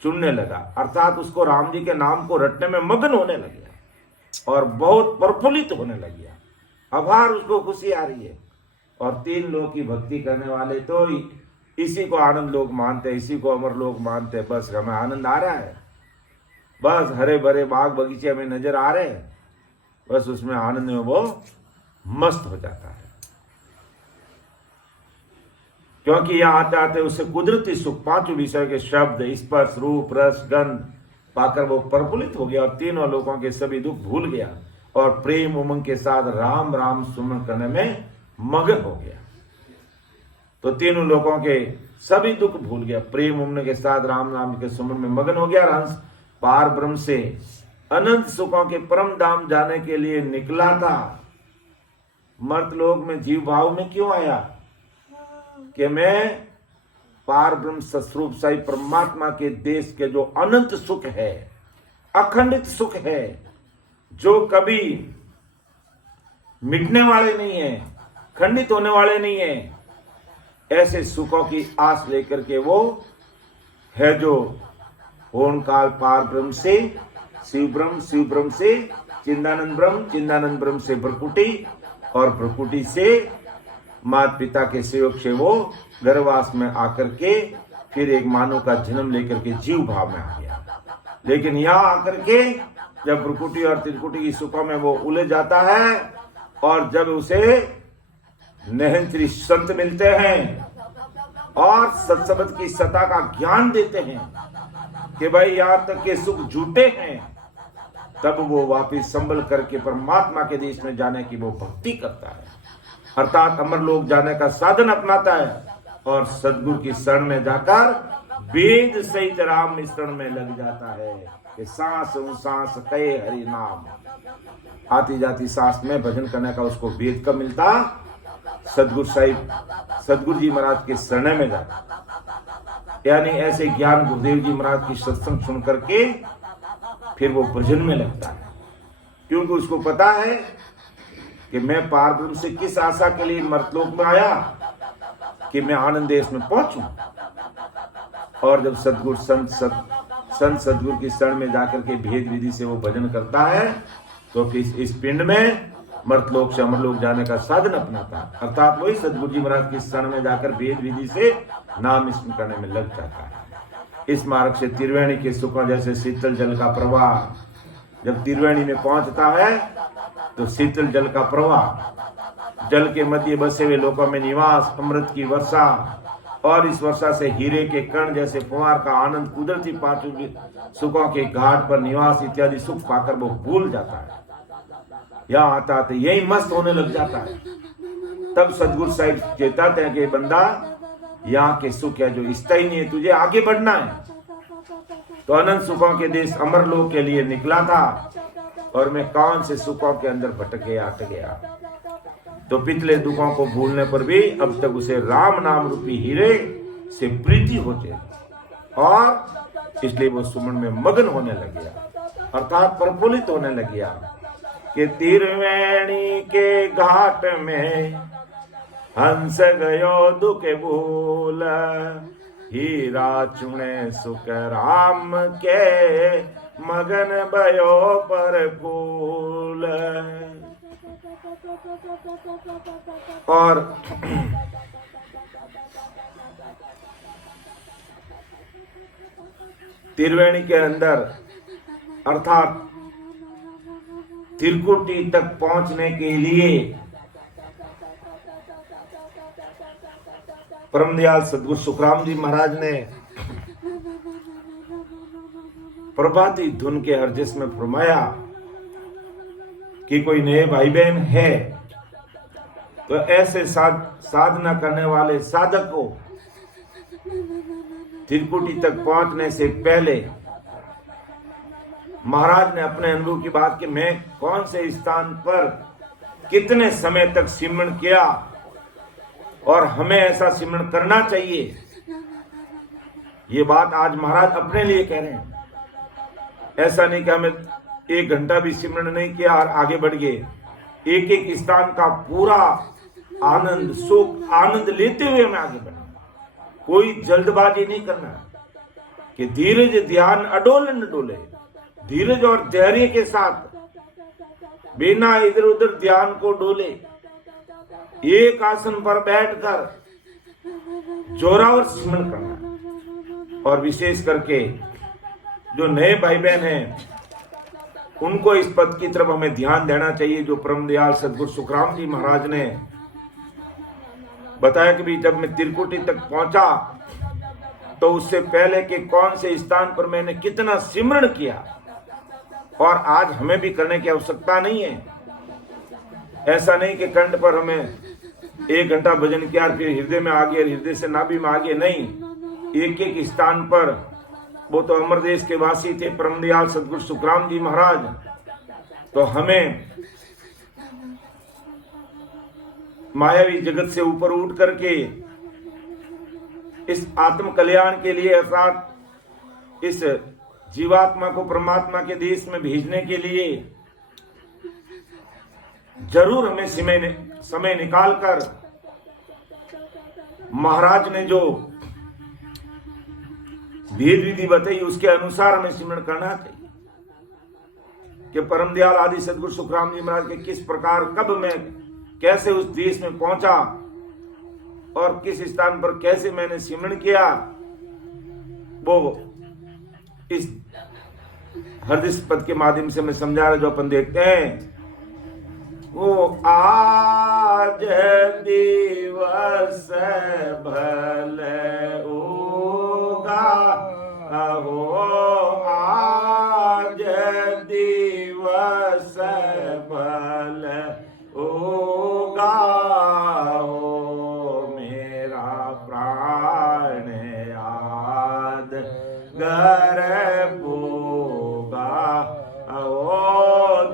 चुनने लगा। अर्थात उसको राम जी के नाम को रटने में मगन होने लग गया और बहुत प्रफुल्लित होने लग गया, अपार उसको खुशी आ रही है। और 3 लोग की भक्ति करने वाले तो इसी को आनंद लोग मानते, इसी को अमर लोग मानते। बस हमें आनंद आ रहा है, बस हरे भरे बाग बगीचे हमें नजर आ रहे हैं, बस उसमें आनंद में वो मस्त हो जाता है। क्योंकि यहाँ आते आते उसे कुदरती सुख 5 विषय के शब्द, स्पर्श, रूप, रस, गंध पाकर वो प्रफुल्लित हो गया और 3 लोगों के सभी दुख भूल गया और प्रेम उमंग के साथ राम राम सुमन करने में मगन हो गया। तो 3 लोगों के सभी दुख भूल गया, प्रेम उमंग के साथ राम नाम के सुमन में मगन हो गया। हंस पार ब्रह्म से अनंत सुखों के परम धाम जाने के लिए निकला था, मर्तलोक में जीव भाव में क्यों आया? कि मैं पार ब्रह्म सस्वरूप साई परमात्मा के देश के जो अनंत सुख है, अखंडित सुख है, जो कभी मिटने वाले नहीं है, खंडित होने वाले नहीं है, ऐसे सुखों की आस लेकर के वो है जो होन काल पार ब्रह्म से शिव ब्रह्म से चिंदानंद ब्रह्म से भ्रकुटी, और भ्रकुटी से माता पिता के सेवक से वो गर्भवास में आकर के फिर एक मानव का जन्म लेकर के जीव भाव में आ गया। लेकिन यहाँ आकर के जब भ्रकुटी और त्रिकुटी की सुखों में वो उलझ जाता है, और जब उसे नहंत्री संत मिलते हैं और सत्सबद की सत्ता का ज्ञान देते हैं कि भाई यहाँ तक के सुख झूठे हैं, तब वो वापिस संभल करके परमात्मा के देश में जाने की वो भक्ति करता है, अर्थात अमर लोक जाने का साधन अपनाता है, और सदगुरु की शरण में जाकर वेद सहित राम मिश्रण में लग जाता है कि सांस सांस कहे हरि नाम। आती जाती सांस में भजन करने का उसको वेद का मिलता, सदगुरु जी महाराज के शरण में जाता, यानी ऐसे ज्ञान गुरुदेव जी महाराज की सत्संग सुन करके फिर वो भजन में लगता है, क्योंकि उसको पता है कि मैं पार ब्रह्म से किस आशा के लिए मर्तलोक में आया, कि मैं आनंद देश में पहुंचूं। और जब सदगुरु संत सदगुरु की शरण में जाकर के भेद विधि से वो भजन करता है, तो फिर इस पिंड में मर्तलोक से अमरलोक जाने का साधन अपनाता है, अर्थात वही सदगुरु जी महाराज की शरण में जाकर भेद विधि से नाम स्मरण करने में लग जाता है। इस मार्ग से त्रिवेणी के सुखों जैसे शीतल जल का प्रवाह, जब त्रिवेणी में पहुंचता है तो शीतल जल का प्रवाह, जल के मध्य बसे हुए लोगों में निवास, अमृत की वर्षा, और इस वर्षा से हीरे के कण जैसे फुहार का आनंद, कुदरती पांचों सुखों के घाट पर निवास इत्यादि सुख पाकर वो भूल जाता है। यहाँ आता तो यही मस्त होने लग जाता है। तब सदगुरु साहिब चेताते हैं कि बंदा, यहाँ के सुख है जो स्थायी नहीं है, तुझे आगे बढ़ना है। तो अनंत सुखों के देश अमरलोक के लिए निकला था, और मैं कौन से सुखों के अंदर भटक गया। तो पिछले दुखों को भूलने पर भी अब तक उसे राम नाम रूपी हीरे से प्रीति होती, और इसलिए वो सुमन में मगन होने लग गया, अर्थात प्रफुल्लित होने लग गया कि त्रिवेणी के घाट में हंस गयो दुख भूल, हीरा चुने सुख राम के मगन भयो पर फूल। और त्रिवेणी के अंदर अर्थात त्रिकुटी तक पहुंचने के लिए परमदयाल सदगुरु सुखराम जी महाराज ने प्रभाती धुन के हरजिस में फरमाया कि कोई नए भाई बहन है तो ऐसे साधना करने वाले साधक को त्रिकुटी तक पहुंचने से पहले महाराज ने अपने अनुभव की बात कि मैं कौन से स्थान पर कितने समय तक सिमरन किया और हमें ऐसा सिमरन करना चाहिए, ये बात आज महाराज अपने लिए कह रहे हैं। ऐसा नहीं कि हमें 1 घंटा भी सिमरन नहीं किया और आगे बढ़ गए। एक एक स्थान का पूरा आनंद सुख आनंद लेते हुए हमें आगे बढ़ना, कोई जल्दबाजी नहीं करना कि धीरज ध्यान अडोले न डोले, धीरज और धैर्य के साथ बिना इधर उधर ध्यान को डोले, एक आसन पर बैठकर जोरावर सिमरन करना। और विशेष करके जो नए भाई बहन हैं उनको इस पद की तरफ हमें ध्यान देना चाहिए जो परमदयाल सदगुरु सुखराम जी महाराज ने बताया कि भी जब मैं त्रिकुटी तक पहुंचा तो उससे पहले के कौन से स्थान पर मैंने कितना सिमरन किया, और आज हमें भी करने की आवश्यकता नहीं है। ऐसा नहीं कि कंठ पर हमें 1 घंटा भजन किया फिर हृदय में आ गया, हृदय से नाभि में आ गया, नहीं। एक एक स्थान पर, वो तो अमर देश के वासी थे परमदयाल सदगुरु सुखराम जी महाराज, तो हमें मायावी जगत से ऊपर उठ करके इस आत्म कल्याण के लिए अर्थात इस जीवात्मा को परमात्मा के देश में भेजने के लिए जरूर हमें समय निकालकर महाराज ने जो भेद विधि बताई उसके अनुसार हमें सिमरण करना चाहिए कि परम दयाल आदि सदगुरु सुखराम जी महाराज के किस प्रकार कब मैं कैसे उस देश में पहुंचा और किस स्थान पर कैसे मैंने सिमरण किया, वो इस हृदय पद के माध्यम से मैं समझा रहा जो अपन देखते हैं। वो आज दिवस भले होगा, हो आज दिवस भले होगा, हो मेरा प्राण याद घर होगा, ओ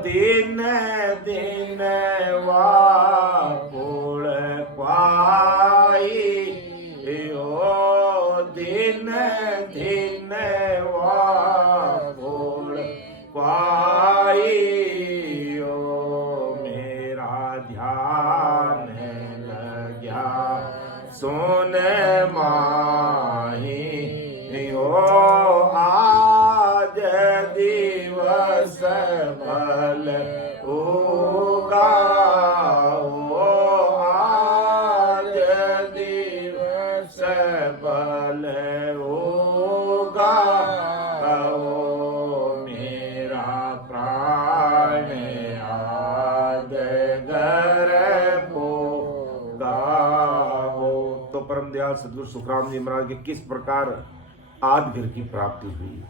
दिन दिन वापुड़ पाई, ओ दिन दिन वापुड़ पाई, ओ मेरा ध्यान लग्या सुन माही, ओ आज दिवस भल होगा, ओ आज दिवस भल होगा, ओ मेरा प्राण याद घर होगा। तो परम दयाल सदगुरु सुखराम जी महाराज के किस प्रकार आद घर की प्राप्ति हुई,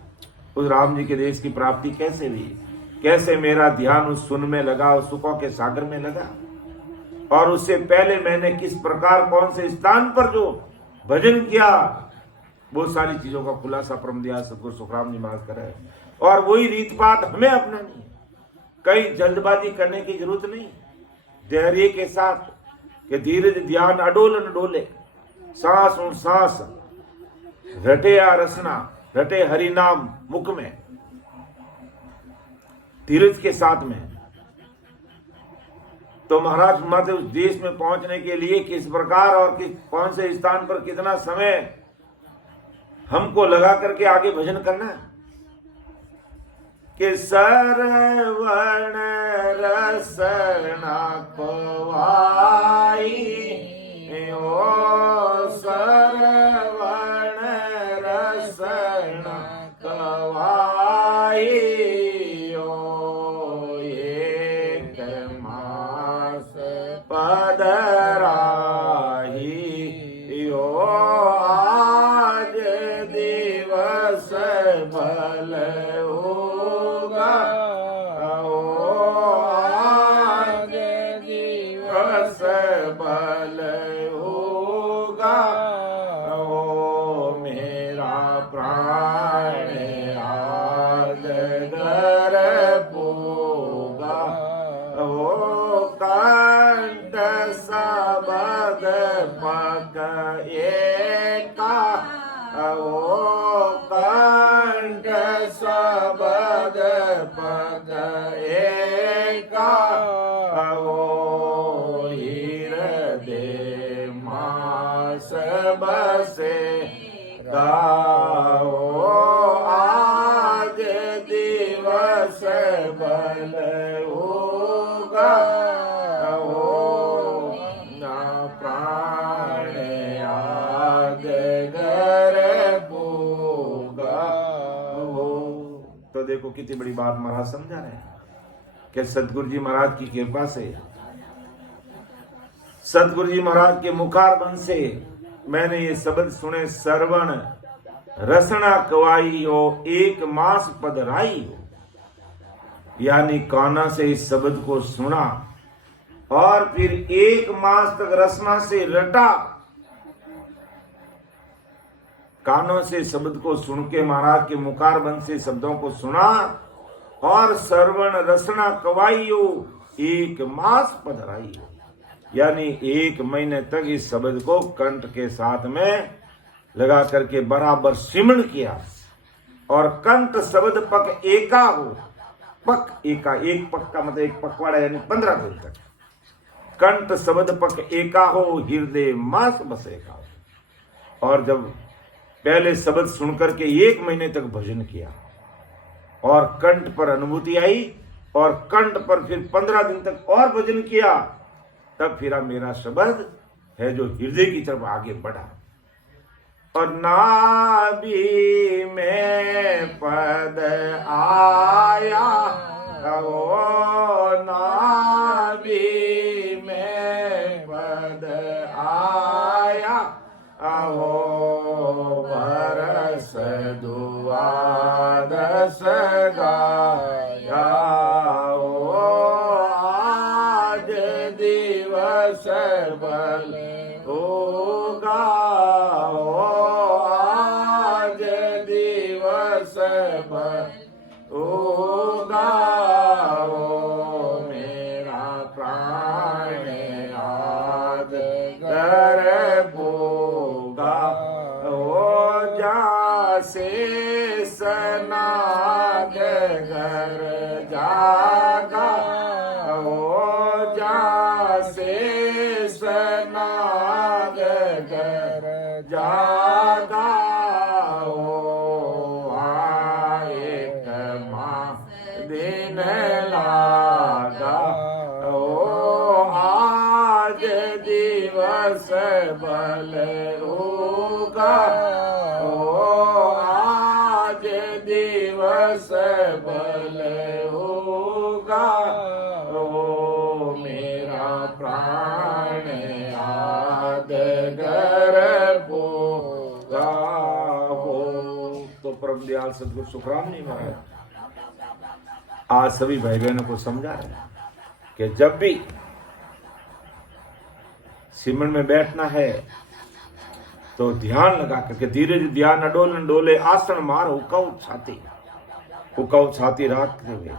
उस राम जी के देश की प्राप्ति कैसे हुई, कैसे मेरा ध्यान उस सुन में लगा, उस सुखों के सागर में लगा, और उससे पहले मैंने किस प्रकार कौन से स्थान पर जो भजन किया, वो सारी चीजों का खुलासा परम दयाल सदगुरु सुखराम जी महाराज करे। और वही रीत बात हमें अपनानी, कई जल्दबाजी करने की जरूरत नहीं, धैर्य के साथ कि धीरज ध्यान अडोल न डोले, सांस और सांस रटे या रसना रटे हरि नाम मुख में, धीरज के साथ में। तो महाराज मध्य उस देश में पहुंचने के लिए किस प्रकार और कौन से स्थान पर कितना समय हमको लगा करके आगे भजन करना है कि सरवण रसना पवाई, ओ सरवण रसना कवाई, ओ एक मास पदराही, ओ आज दिवस भल होगा, ओ आज दिवस भल होगा, ओ मेरा प्राण याद घर होगा, ओ कंठ सबद पग एका, ओ कंठ सबद पग एका, ओ हृदय मास बसे गाओ, आज दिवस भल होगा, ओ ना प्राण याद घर होगा। तो देखो कितनी बड़ी बात महाराज समझा रहे हैं कि सतगुरु जी महाराज की कृपा से, सतगुरु जी महाराज के मुखारबंद से मैंने ये शब्द सुने, सरवण रसना कवाई हो एक मास पधराई हो, यानी काना से इस शब्द को सुना और फिर एक मास तक रसना से रटा, कानों से शब्द को सुन के महाराज के मुखारबंद से शब्दों को सुना और सरवण रसना कवाई हो एक मास पधराई हो, यानी 1 महीने तक इस शब्द को कंठ के साथ में लगा करके बराबर सिमरण किया। और कंठ शब्द पक एका हो, पक एका, एक पक का मतलब एक पखवाड़ा यानी 15 दिन तक। कंठ शब्द पक एका हो, हृदय मास बसेगा हो। और जब पहले शब्द सुनकर के 1 महीने तक भजन किया और कंठ पर अनुभूति आई और कंठ पर फिर 15 दिन तक और भजन किया, तब फिर मेरा शब्द है जो हृदय की तरफ आगे बढ़ा। और नाभि में पद आया, ओ नाभि में पद आया, ओ बरस द्वादश गाया, ओ आज दिवस बल होगा, आज दिवस बल होगा, मेरा प्राण याद कर होगा, ओ जा से सनाग घर जागा, ओ जा से सनाग घर जागा, ओ एक दिन लागा, ओ आज दिवस बल होगा, ओ आज दिवस बल होगा, ओ मेरा प्राण याद कर होगा हो। तो परम दयाल सदगुरु सुखराम जी महाराज आज सभी भाई बहनों को समझा रहे कि जब भी सिमरन में बैठना है तो ध्यान लगा करके धीरे धीरे ध्यान अडोल डोले, आसन मार, हुक्का छाती रखते हुए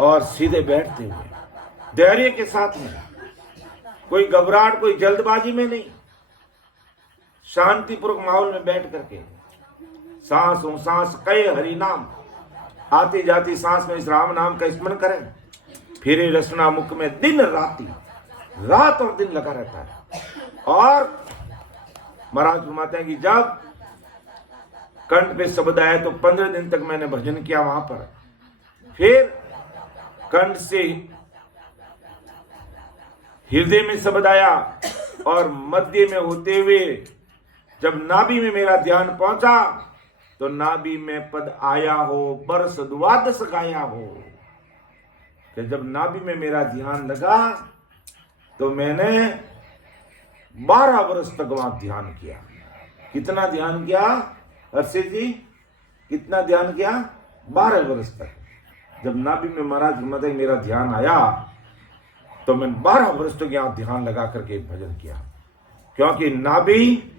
और सीधे बैठते हुए धैर्य के साथ में, कोई घबराहट कोई जल्दबाजी में नहीं, शांतिपूर्वक माहौल में बैठ करके सांस कहे हरि नाम, आती जाती सांस में इस राम नाम का स्मरण करें, फिर रसना मुख में दिन राती, रात और दिन लगा रहता है। और महाराज फरमाते हैं कि जब कंठ पे शब्द आया तो 15 दिन तक मैंने भजन किया वहां पर, फिर कंठ से हृदय में शब्द आया और मध्य में होते हुए जब नाभि में मेरा ध्यान पहुंचा तो नाभि में पद आया हो, बरस द्वादश गाया हो। कि जब नाभि में मेरा ध्यान लगा तो मैंने 12 वर्ष तक वहां ध्यान किया। कितना ध्यान किया हर्षित जी, कितना ध्यान किया? 12 वर्ष तक। जब नाभि में महाराज मतलब मेरा ध्यान आया तो मैं 12 वर्ष तक यहां ध्यान लगा करके भजन किया, क्योंकि नाभि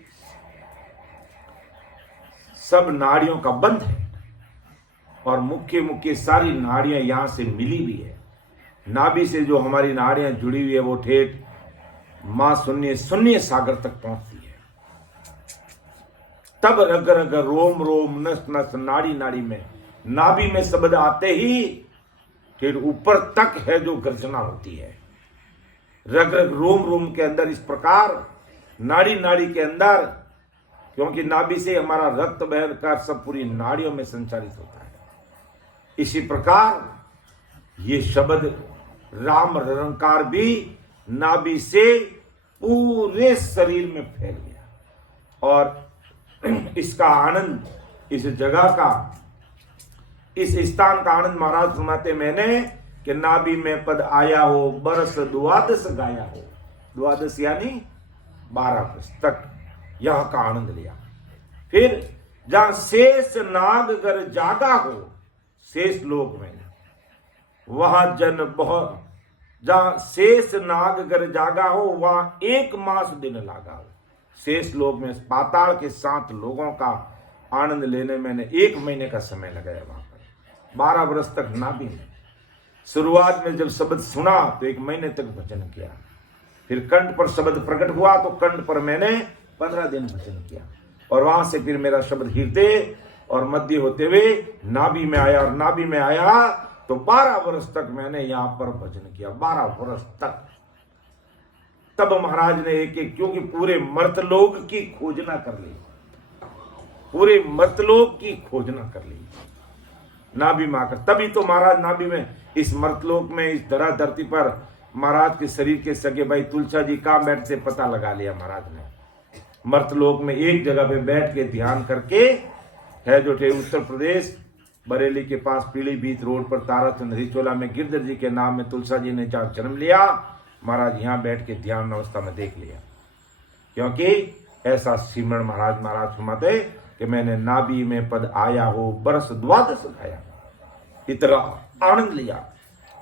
सब नाड़ियों का बंध है और मुख्य सारी नाड़ियां यहां से मिली हुई है। नाभि से जो हमारी नाड़ियां जुड़ी हुई है वो ठेठ मां शून्य सागर तक पहुंचती है। तब रग रग रोम रोम नस नस नाड़ी नाड़ी में नाभि में शब्द आते ही फिर ऊपर तक है जो गर्जना होती है। रग रग रोम रोम के अंदर इस प्रकार नाड़ी नाड़ी के अंदर, क्योंकि नाभि से हमारा रक्त बहकर सब पूरी नाड़ियों में संचारित होता है। इसी प्रकार ये शब्द राम रंकार भी नाभि से पूरे शरीर में फैल गया और इसका आनंद, इस जगह का, इस स्थान का आनंद महाराज फरमाते मैंने कि नाभि में पद आया हो, बरस द्वादश गाया हो। द्वादश यानी 12 वर्ष तक यह का आनंद लिया। फिर जहां शेष नागगर जागा हो, शेष लोक में वहां जन बहुत, जहां शेष नागगर जागा हो वहां 1 मास दिन लागा हो। शेष लोक में पाताल के 7 लोगों का आनंद लेने मैंने 1 महीने का समय लगाया वहां पर। 12 वर्ष तक नाभि में। शुरुआत में जब शब्द सुना तो 1 महीने तक भजन किया, फिर कंठ पर शब्द प्रकट हुआ तो कंठ पर मैंने 15 दिन भजन किया, और वहां से फिर मेरा शब्द हृदय और मध्य होते हुए नाभि में आया, और नाभि में आया तो 12 वर्ष तक मैंने यहां पर भजन किया, 12 वर्ष तक। तब महाराज ने एक एक, क्योंकि पूरे मर्तलोक की खोजना कर ली, पूरे मर्तलोक की खोजना कर ली नाभि में आकर। तभी तो महाराज नाभि में, इस मर्तलोक में, इस धरती पर महाराज के शरीर के सगे भाई तुलसा जी कहां बैठते पता लगा लिया महाराज ने। मर्तलोक में एक जगह पे बैठ के ध्यान करके है, जो थे उत्तर प्रदेश बरेली के पास पीलीभीत रोड पर ताराचंद हरिचोला में गिरधर जी के नाम में तुलसा जी ने जहाँ जन्म लिया, महाराज यहाँ बैठ के ध्यान अवस्था में देख लिया। क्योंकि ऐसा सिमरण महाराज फरमाते कि मैंने नाभि में पद आया हो बरस 12 खाया, इतना आनंद लिया।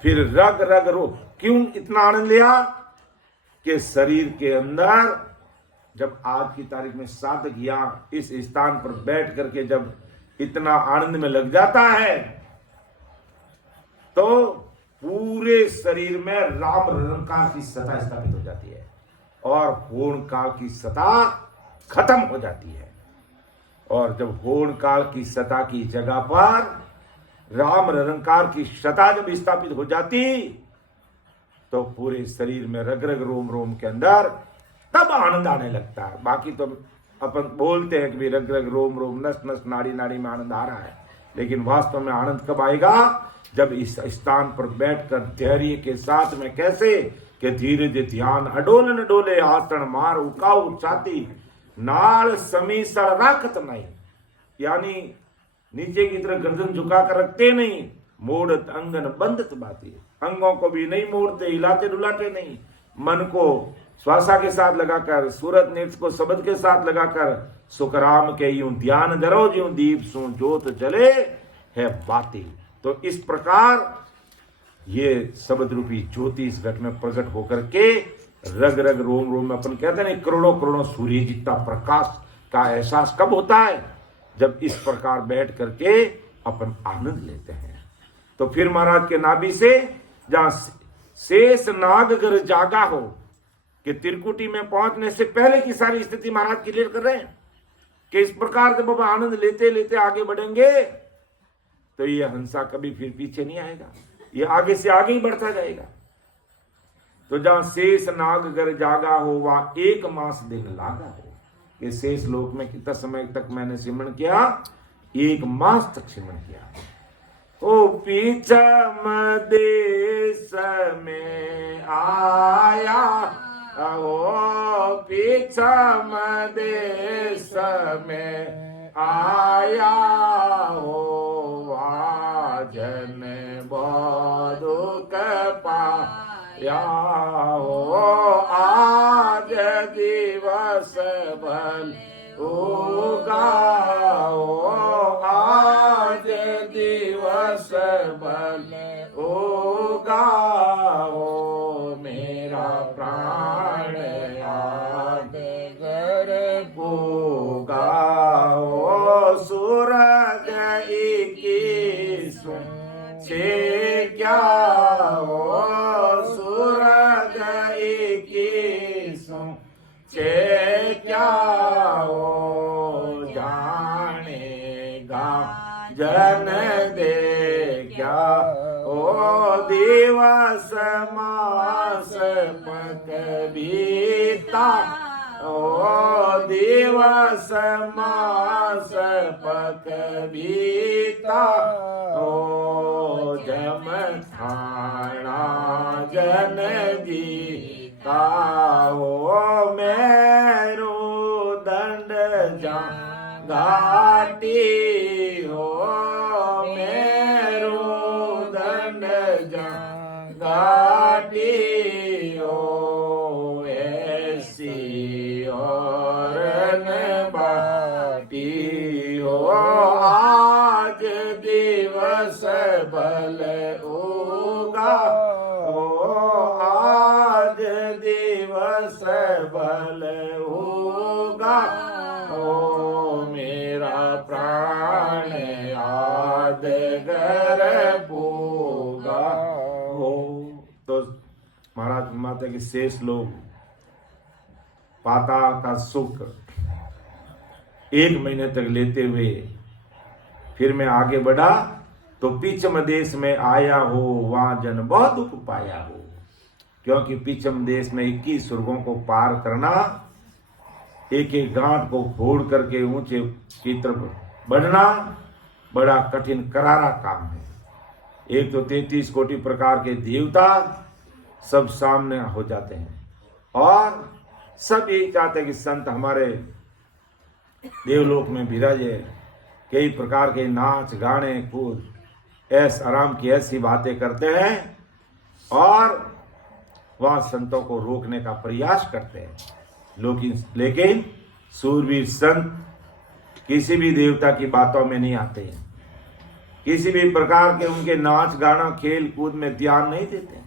फिर रग रग रो, क्यों इतना आनंद लिया कि शरीर के अंदर जब आज की तारीख में साधक यहाँ इस स्थान पर बैठ करके जब इतना आनंद में लग जाता है तो पूरे शरीर में राम रंकार की सत्ता स्थापित हो जाती है और होण काल की सत्ता खत्म हो जाती है। और जब होण काल की सत्ता की जगह पर राम निरंकार की सत्ता जब स्थापित हो जाती तो पूरे शरीर में रग रग रोम रोम के अंदर तब आनंद आने लगता है। बाकी तो अपन बोलते हैं कि भी रग रग रोम रोम नस नस नाड़ी नाड़ी में आनंद आ रहा है, लेकिन वास्तव में आनंद कब आएगा जब इस स्थान पर बैठकर धैर्य के साथ में, कैसे कि धीरे धीरे ध्यान अडोलन डोले आसन मार उकाऊ छाती नाल समी सड़ राखत नहीं, यानी नीचे की तरफ गर्दन झुका कर रखते नहीं, मोड़त अंगन बंदत बाती, अंगों को भी नहीं मोड़ते, हिलाते डुलाते नहीं, मन को श्वासा के साथ लगाकर, सूरत नेत्र को शब्द के साथ लगाकर, सुखराम के यूं ध्यान धरो ज्यों दीप सो जोत जले है बाती। तो इस प्रकार ये शब्द रूपी ज्योति इस घट में प्रकट होकर के रग रग रोम रोम में, अपन कहते हैं करोड़ों करोड़ों सूर्य जितना प्रकाश का एहसास कब होता है जब इस प्रकार बैठ करके अपन आनंद लेते हैं। तो फिर महाराज के नाभि से जहां शेष नागगर जागा हो कि त्रिकुटी में पहुंचने से पहले की सारी स्थिति महाराज क्लियर कर रहे हैं कि इस प्रकार जब बाबा आनंद लेते लेते आगे बढ़ेंगे तो ये हंसा कभी फिर पीछे नहीं आएगा, ये आगे से आगे ही बढ़ता जाएगा। तो जहां शेष नागगर जागा हो वहां 1 मास दिन लागा हो, कि शेष लोक में कितना समय तक मैंने सिमरण किया, 1 मास तक सिमरण किया। ओ पीछम देश में आया, ओ पीछम देश में आया हो, आजन बौद्धुक पाया हो, आज दिवस भल होगा हो, आज दिवस भल होगा हो, मेरा प्राण याद कर होगा हो, सूरज इक्कीस से क्या हो, सूरज इक्कीस से क्या हो, जानेगा जन दे क्या ओ, दिवस मास पक बीता, ओ दिवस मास पक बीता, ओ जम थाना जन जीता हो, मेरो दंड जा घाटी हो, मेरो दंड जा घाटी हो, ऐसी और न बाटी हो, आज दिवस भल होगा हो, आज दिवस भल होगा हो, मेरा प्राण याद कर होगा हो। तो महाराज माता के शेष लोग पाताल का सुख 1 महीने तक लेते हुए फिर मैं आगे बढ़ा तो पिछम देश में आया हो, वहां जन बहुत दुख पाया हो। क्योंकि पिछम देश में 21 स्वर्गों को पार करना, एक एक गांठ को फोड़ करके ऊंचे की तरफ बढ़ना बड़ा कठिन करारा काम है। एक तो 33 कोटि प्रकार के देवता सब सामने हो जाते हैं और सब यही चाहते हैं कि संत हमारे देवलोक में विराजे। कई प्रकार के नाच गाने कूद ऐस आराम की ऐसी बातें करते हैं और वह संतों को रोकने का प्रयास करते हैं। लेकिन सूरवीर संत किसी भी देवता की बातों में नहीं आते हैं, किसी भी प्रकार के उनके नाच गाना खेल कूद में ध्यान नहीं देते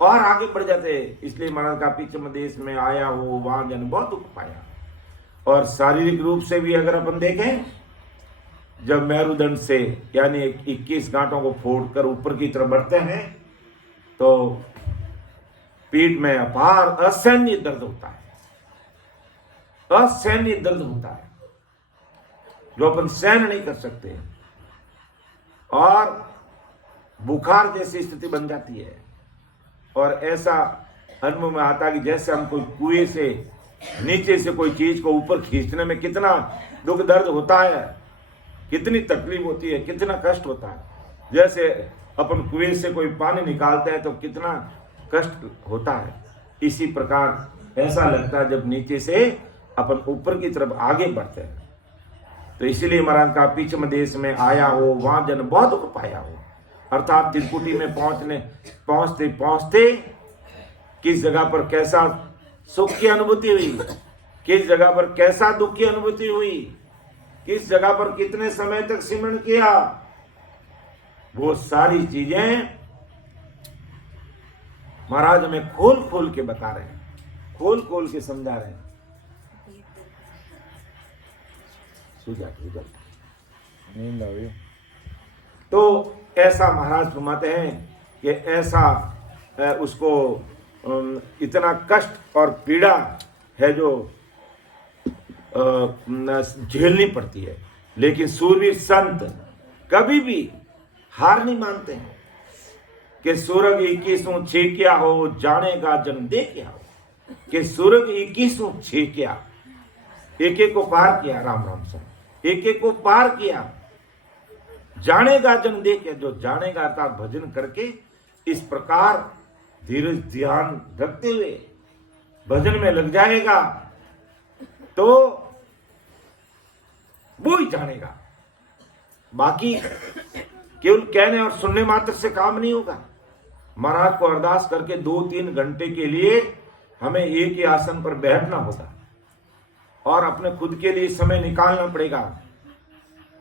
और आगे बढ़ जाते हैं। इसलिए महाराज का पिछम देश में आया हो, वहां जन बहुत दुख पाया। और शारीरिक रूप से भी अगर अपन देखें, जब मेरुदंड से यानी 21 गांठों को फोड़कर ऊपर की तरफ बढ़ते हैं तो पीठ में अपार असहनीय दर्द होता है, असहनीय दर्द होता है जो अपन सहन नहीं कर सकते और बुखार जैसी स्थिति बन जाती है। और ऐसा अनुभव में आता है कि जैसे हम कोई कुएं से नीचे से कोई चीज को ऊपर खींचने में कितना दुख दर्द होता है, कितनी तकलीफ होती है, कितना कष्ट होता है। जैसे अपन कुएं से कोई पानी निकालते हैं तो कितना कष्ट होता है, इसी प्रकार ऐसा लगता है जब नीचे से अपन ऊपर की तरफ आगे बढ़ते हैं। तो इसीलिए महाराज का पिछम देश में आया हो, वहां जन बहुत दुख पाया हो। अर्थात त्रिकुटी में पहुंचते पहुंचते किस जगह पर कैसा सुख की अनुभूति हुई, किस जगह पर कैसा दुख की अनुभूति हुई, किस जगह पर कितने समय तक सिमरन किया, वो सारी चीजें महाराज हमें खोल खोल के बता रहे हैं, खोल खोल के समझा रहे हैं। नींद आ गई। तो ऐसा महाराज फरमाते हैं कि ऐसा उसको इतना कष्ट और पीड़ा है जो झेलनी पड़ती है। लेकिन सूरवीर संत कभी भी हार नहीं मानते हैं कि सूरग 21 छेकिया हो, जानेगा जन्म दे क्या हो। कि सूरग 21 छेकिया, एक एक को पार किया, राम राम से एक एक को पार किया। जानेगा जन्म दे क्या, जो जानेगा अर्थात भजन करके इस प्रकार धीरज ध्यान रखते हुए भजन में लग जाएगा तो वो ही जानेगा। बाकी केवल कहने और सुनने मात्र से काम नहीं होगा। महाराज को अरदास करके 2-3 घंटे के लिए हमें एक ही आसन पर बैठना होगा और अपने खुद के लिए समय निकालना पड़ेगा।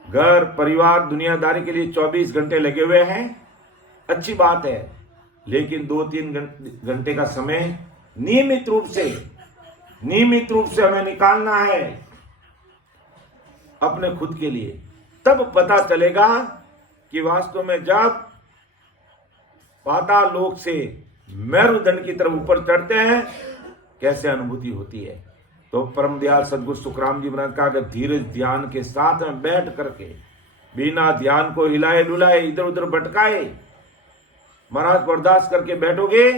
घर परिवार दुनियादारी के लिए 24 घंटे लगे हुए हैं, अच्छी बात है, लेकिन 2-3 घंटे का समय नियमित रूप से हमें निकालना है अपने खुद के लिए। तब पता चलेगा कि वास्तव में जब पाताल लोक से मेरुदंड की तरफ ऊपर चढ़ते हैं कैसे अनुभूति होती है। तो परम दयाल सदगुरु सुखराम जी महाराज का धीरज ध्यान के साथ में बैठ करके बिना ध्यान को हिलाए डुलाए इधर उधर भटकाए महाराज को अरदास करके बैठोगे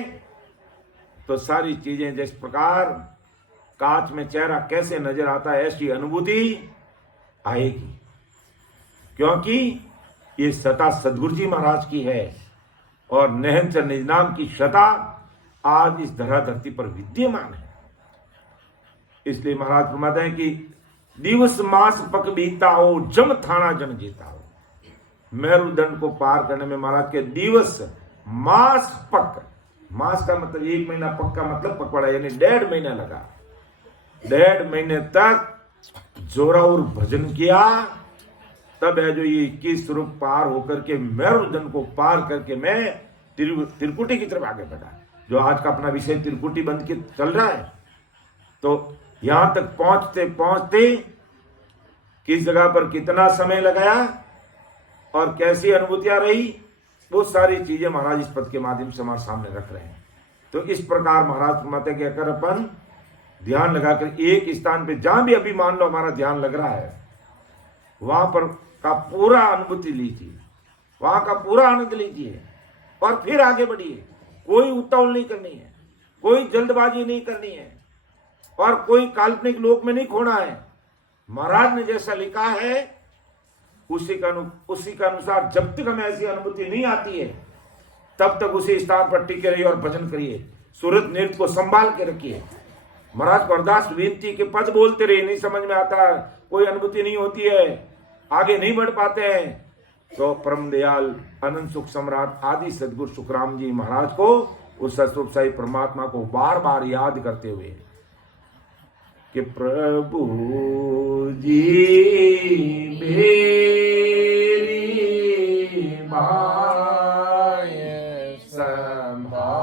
तो सारी चीजें जिस प्रकार कांच में चेहरा कैसे नजर आता है ऐसी अनुभूति आएगी। क्योंकि ये सता सदगुरु जी महाराज की है और नहनचर निज नाम की शता आज इस धरा धरती पर विद्यमान है। इसलिए महाराज फरमाते हैं कि दिवस मास पक बीता हो, जम थाना जन जीता हो। मेरुदंड को पार करने में महाराज के दिवस मास पक, मास का मतलब 1 महीना, पक का मतलब पकवाड़ा यानी 1.5 महीना लगा। 1.5 महीने तक जोरावर भजन किया, तब है जो ये 21 स्वरूप पार होकर के मेरुदंड को पार करके मैं त्रिकुटी की तरफ आगे बढ़ा। जो आज का अपना विषय त्रिकुटी बंद के चल रहा है, तो यहां तक पहुंचते पहुंचते किस जगह पर कितना समय लगाया और कैसी अनुभूतियां रही, वो सारी चीजें महाराज इस पद के माध्यम से हमारे सामने रख रहे हैं। तो इस प्रकार महाराज फरमाते कि अगर अपन ध्यान लगाकर एक स्थान पे जहां भी अभी मान लो हमारा ध्यान लग रहा है, वहां पर का पूरा अनुभूति लीजिए, वहां का पूरा आनंद लीजिए और फिर आगे बढ़िए। कोई उतावल नहीं करनी है, कोई जल्दबाजी नहीं करनी है और कोई काल्पनिक लोक में नहीं खोना है। महाराज ने जैसा लिखा है उसी का अनुसार जब तक हमें ऐसी अनुभूति नहीं आती है तब तक उसी स्थान पर टिके रहिए और भजन करिए, सूरत नृत्य को संभाल के रखिए। महाराज को अरदास विनती के पद बोलते रहिए। नहीं समझ में आता, कोई अनुभूति नहीं होती है, आगे नहीं बढ़ पाते हैं, तो परम दयाल अनंत सुख सम्राट आदि सदगुरु सुखराम जी महाराज को, उस सतरूप साई परमात्मा को बार बार याद करते हुए कि प्रभु जी मेरी माय संभालो,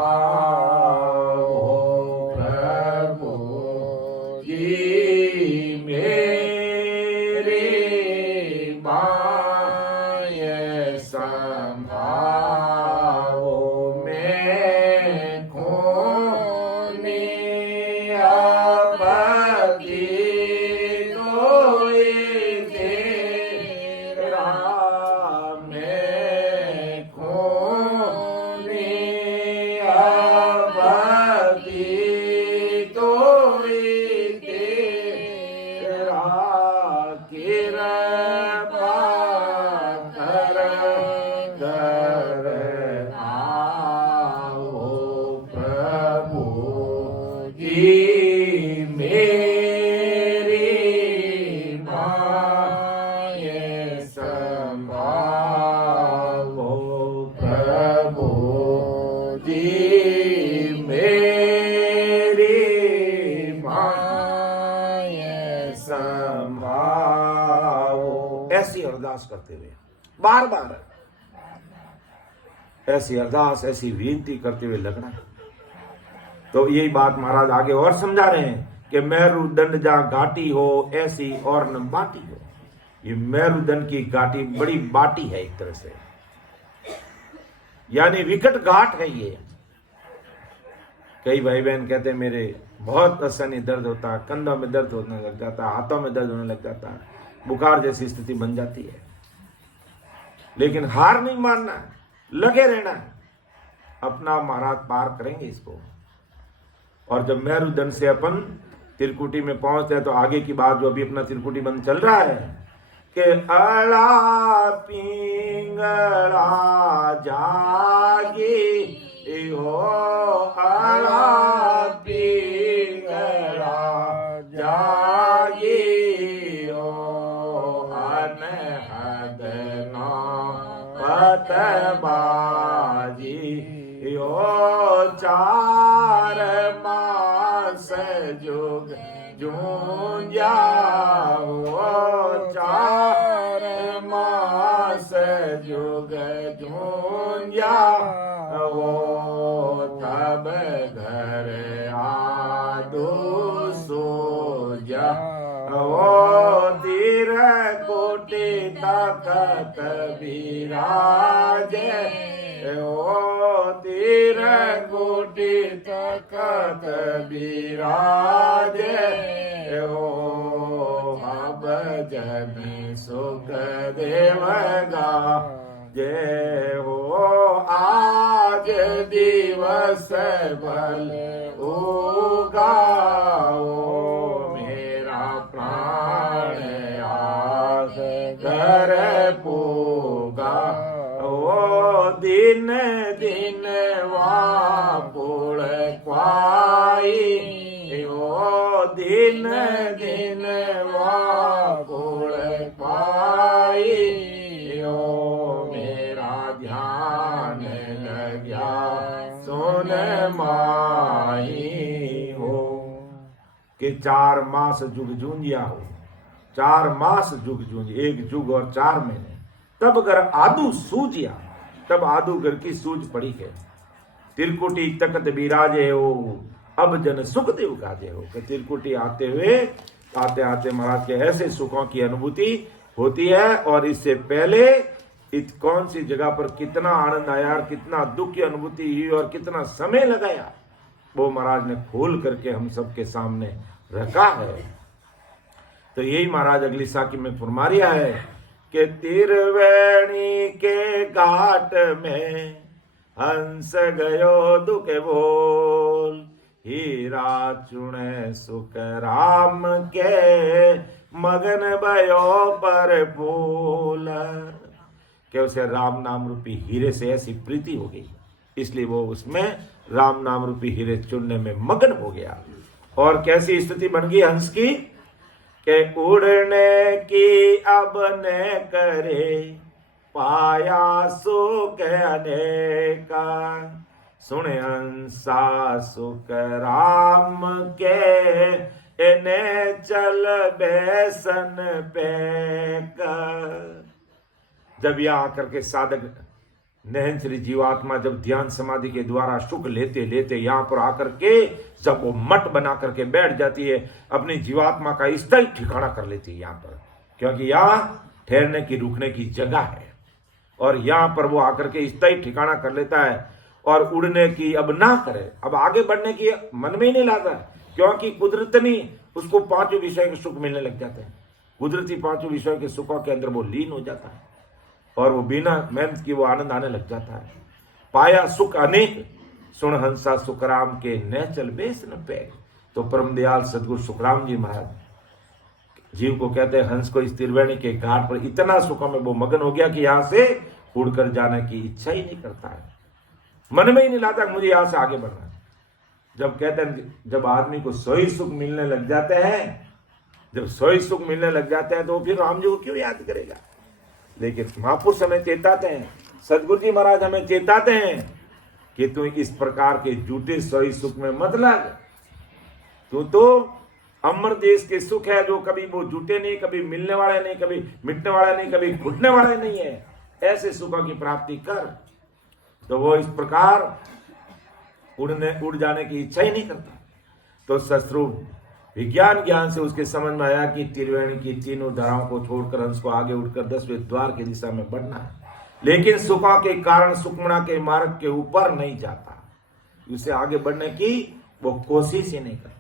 प्रभु जी मेरी माय संभालो, मैं खोने ऐसी अरदास करते हुए बार बार ऐसी अरदास, ऐसी विनती करते हुए लगना। तो यही बात महाराज आगे और समझा रहे हैं कि मेरुदंड जा घाटी हो ऐसी और न बाटी हो। ये मेरुदंड की घाटी बड़ी बाटी है एक तरह से, यानी विकट घाट है ये। कई भाई बहन कहते हैं मेरे बहुत असहनीय दर्द होता है, कंधों में दर्द होने लग जाता है, हाथों में दर्द होने लग जाता है, बुखार जैसी स्थिति बन जाती है। लेकिन हार नहीं मानना, लगे रहना, अपना महाराज पार करेंगे इसको। और जब मेरुदंड से अपन त्रिकुटी में पहुंचते हैं तो आगे की बात जो अभी अपना त्रिकुटी बंद चल रहा है कि अड़ा पिंगड़ा जागी हो, अड़ा पिंगड़ा जागी हो, अनहद पतबाजी हो, चार मास जुग जूंजा हो, चार मास जुग जूंजा हो, तब घर आदू सोजा हो, तीर कोटि तखत विराजे हो, तीर कोटि तखत विराजे हो, भजन सुख देवगा जय हो, आज दिवस भल उगाओ, मेरा प्राण आस कर पूगा ओ, दिन दिन वापुड़ क्वाई ओ, दिन दिन वापुड़ क्वाई ओ, मेरा ध्यान लग्या सुन माही हो। कि 4 मास जुग जूंजिया हो, 4 मास जुग जूंज, 1 जुग और 4 महीने, तब अगर आदू सूझिया, तब आदू घर की सूझ पड़ी है। तिरकुटी तकत बिराजे हो, अब जन सुख देव गाजे हो। कि तिरकुटी आते हुए आते आते महाराज के ऐसे सुखों की अनुभूति होती है। और इससे पहले कौन सी जगह पर कितना आनंद आया और कितना दुख की अनुभूति हुई और कितना समय लगाया, वो महाराज ने खोल करके हम सबके सामने रखा है। तो यही महाराज अगली साखी में फरमा रिया है कि त्रिवेणी के घाट में हंस गयो दुख बोल, हीरा चुने सुख राम के मगन भयो पर फूल। कि उसे राम नाम रूपी हीरे से ऐसी प्रीति हो गई, इसलिए वो उसमें राम नाम रूपी हीरे चुनने में मगन हो गया। और कैसी स्थिति बन गई हंस की कि उड़ने की अब ने करे पाया सुख अनेका, सुने हंसा सुख राम के इन्हें चल बेसन पे का। जब यह आकर के साधक नहनचरी जीवात्मा जब ध्यान समाधि के द्वारा सुख लेते लेते यहाँ पर आकर के जब वो मठ बना करके बैठ जाती है, अपनी जीवात्मा का स्थायी ठिकाना कर लेती है यहाँ पर, क्योंकि यहाँ ठहरने की रुकने की जगह है। और यहाँ पर वो आकर के स्थायी ठिकाना कर लेता है और उड़ने की अब ना करे, अब आगे बढ़ने की मन में ही नहीं लाता, क्योंकि कुदरती उसको पांचों विषय के सुख मिलने लग जाते हैं। कुदरती पांचों विषयों के सुखों के अंदर वो लीन हो जाता है और वो बिना मेहनत की वो आनंद आने लग जाता है। पाया सुख अनेक, सुन हंसा सुखराम के न चल बेस न पे। तो परम दयाल सदगुरु सुखराम जी महाराज जीव को कहते हैं, हंस को इस त्रिवेणी के घाट पर इतना सुखों में वो मगन हो गया कि यहां से उड़कर जाने की इच्छा ही नहीं करता है, मन में ही नहीं लाता मुझे यहां से आगे बढ़ना है। जब कहते हैं जब आदमी को सोई सुख मिलने लग जाते हैं, जब सोई सुख मिलने लग जाते हैं तो फिर राम जी को क्यों याद करेगा। लेकिन महापुरुष हमें चेताते हैं, सदगुरु जी महाराज हमें चेताते हैं कि तू इस प्रकार के झूठे सोई सुख में मत लग। तू तो अमर देश के सुख है जो कभी वो झूठे नहीं, कभी मिलने वाले नहीं, कभी मिटने वाले नहीं, कभी घुटने वाले नहीं है। ऐसे सुखों की प्राप्ति कर। तो वो इस प्रकार उड़ जाने की इच्छा ही नहीं करता। तो शस्त्रु विज्ञान ज्ञान से उसके समझ में आया कि त्रिवेणी की तीनों धाराओं को छोड़कर हंस को आगे उठकर 10वें द्वार की दिशा में बढ़ना है, लेकिन सुखों के कारण सुखमणा के मार्ग के ऊपर नहीं जाता, उसे आगे बढ़ने की वो कोशिश ही नहीं करता।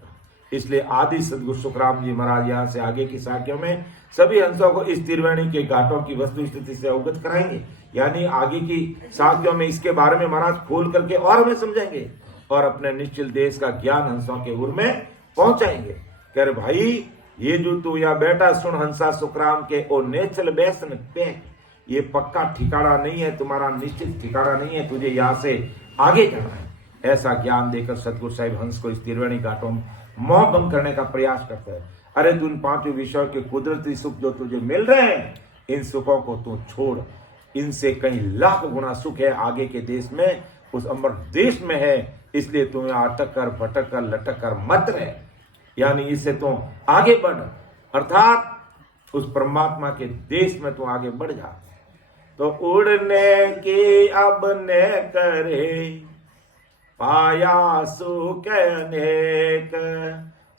इसलिए आदि सदगुरु सुखराम जी महाराज यहाँ से आगे की साखियों में सभी हंसों को इस त्रिवेणी के घाटों की वस्तु स्थिति से अवगत कराएंगे, यानी आगे की साखियों में इसके बारे में महाराज खोल करके और हमें समझेंगे और अपने निश्चल देश का ज्ञान हंसों के उर में पहुंचाएंगे। कह रहे भाई ये जो तू यहाँ बैठा सुन हंसा सुखराम के ओ नेचल बेसन पे, ये पक्का ठिकाना नहीं है, तुम्हारा निश्चित ठिकाना नहीं है, तुझे यहाँ से आगे जाना है। ऐसा ज्ञान देकर सतगुरु साहिब हंस को इस त्रिवेणी घाटों में मोह भंग करने का प्रयास करते हैं। अरे तू इन पांचों विषयों के कुदरती सुख जो तुझे मिल रहे हैं, इन सुखों को तू छोड़, इनसे कई लाख गुना सुख है आगे के देश में, उस अमर देश में है। इसलिए तू यहाँ अटक कर भटक कर लटक कर मत रहे, यानी इससे तो आगे बढ़, अर्थात उस परमात्मा के देश में तो आगे बढ़ जा। तो उड़ने की अब ने करे पाया सुख अनेक,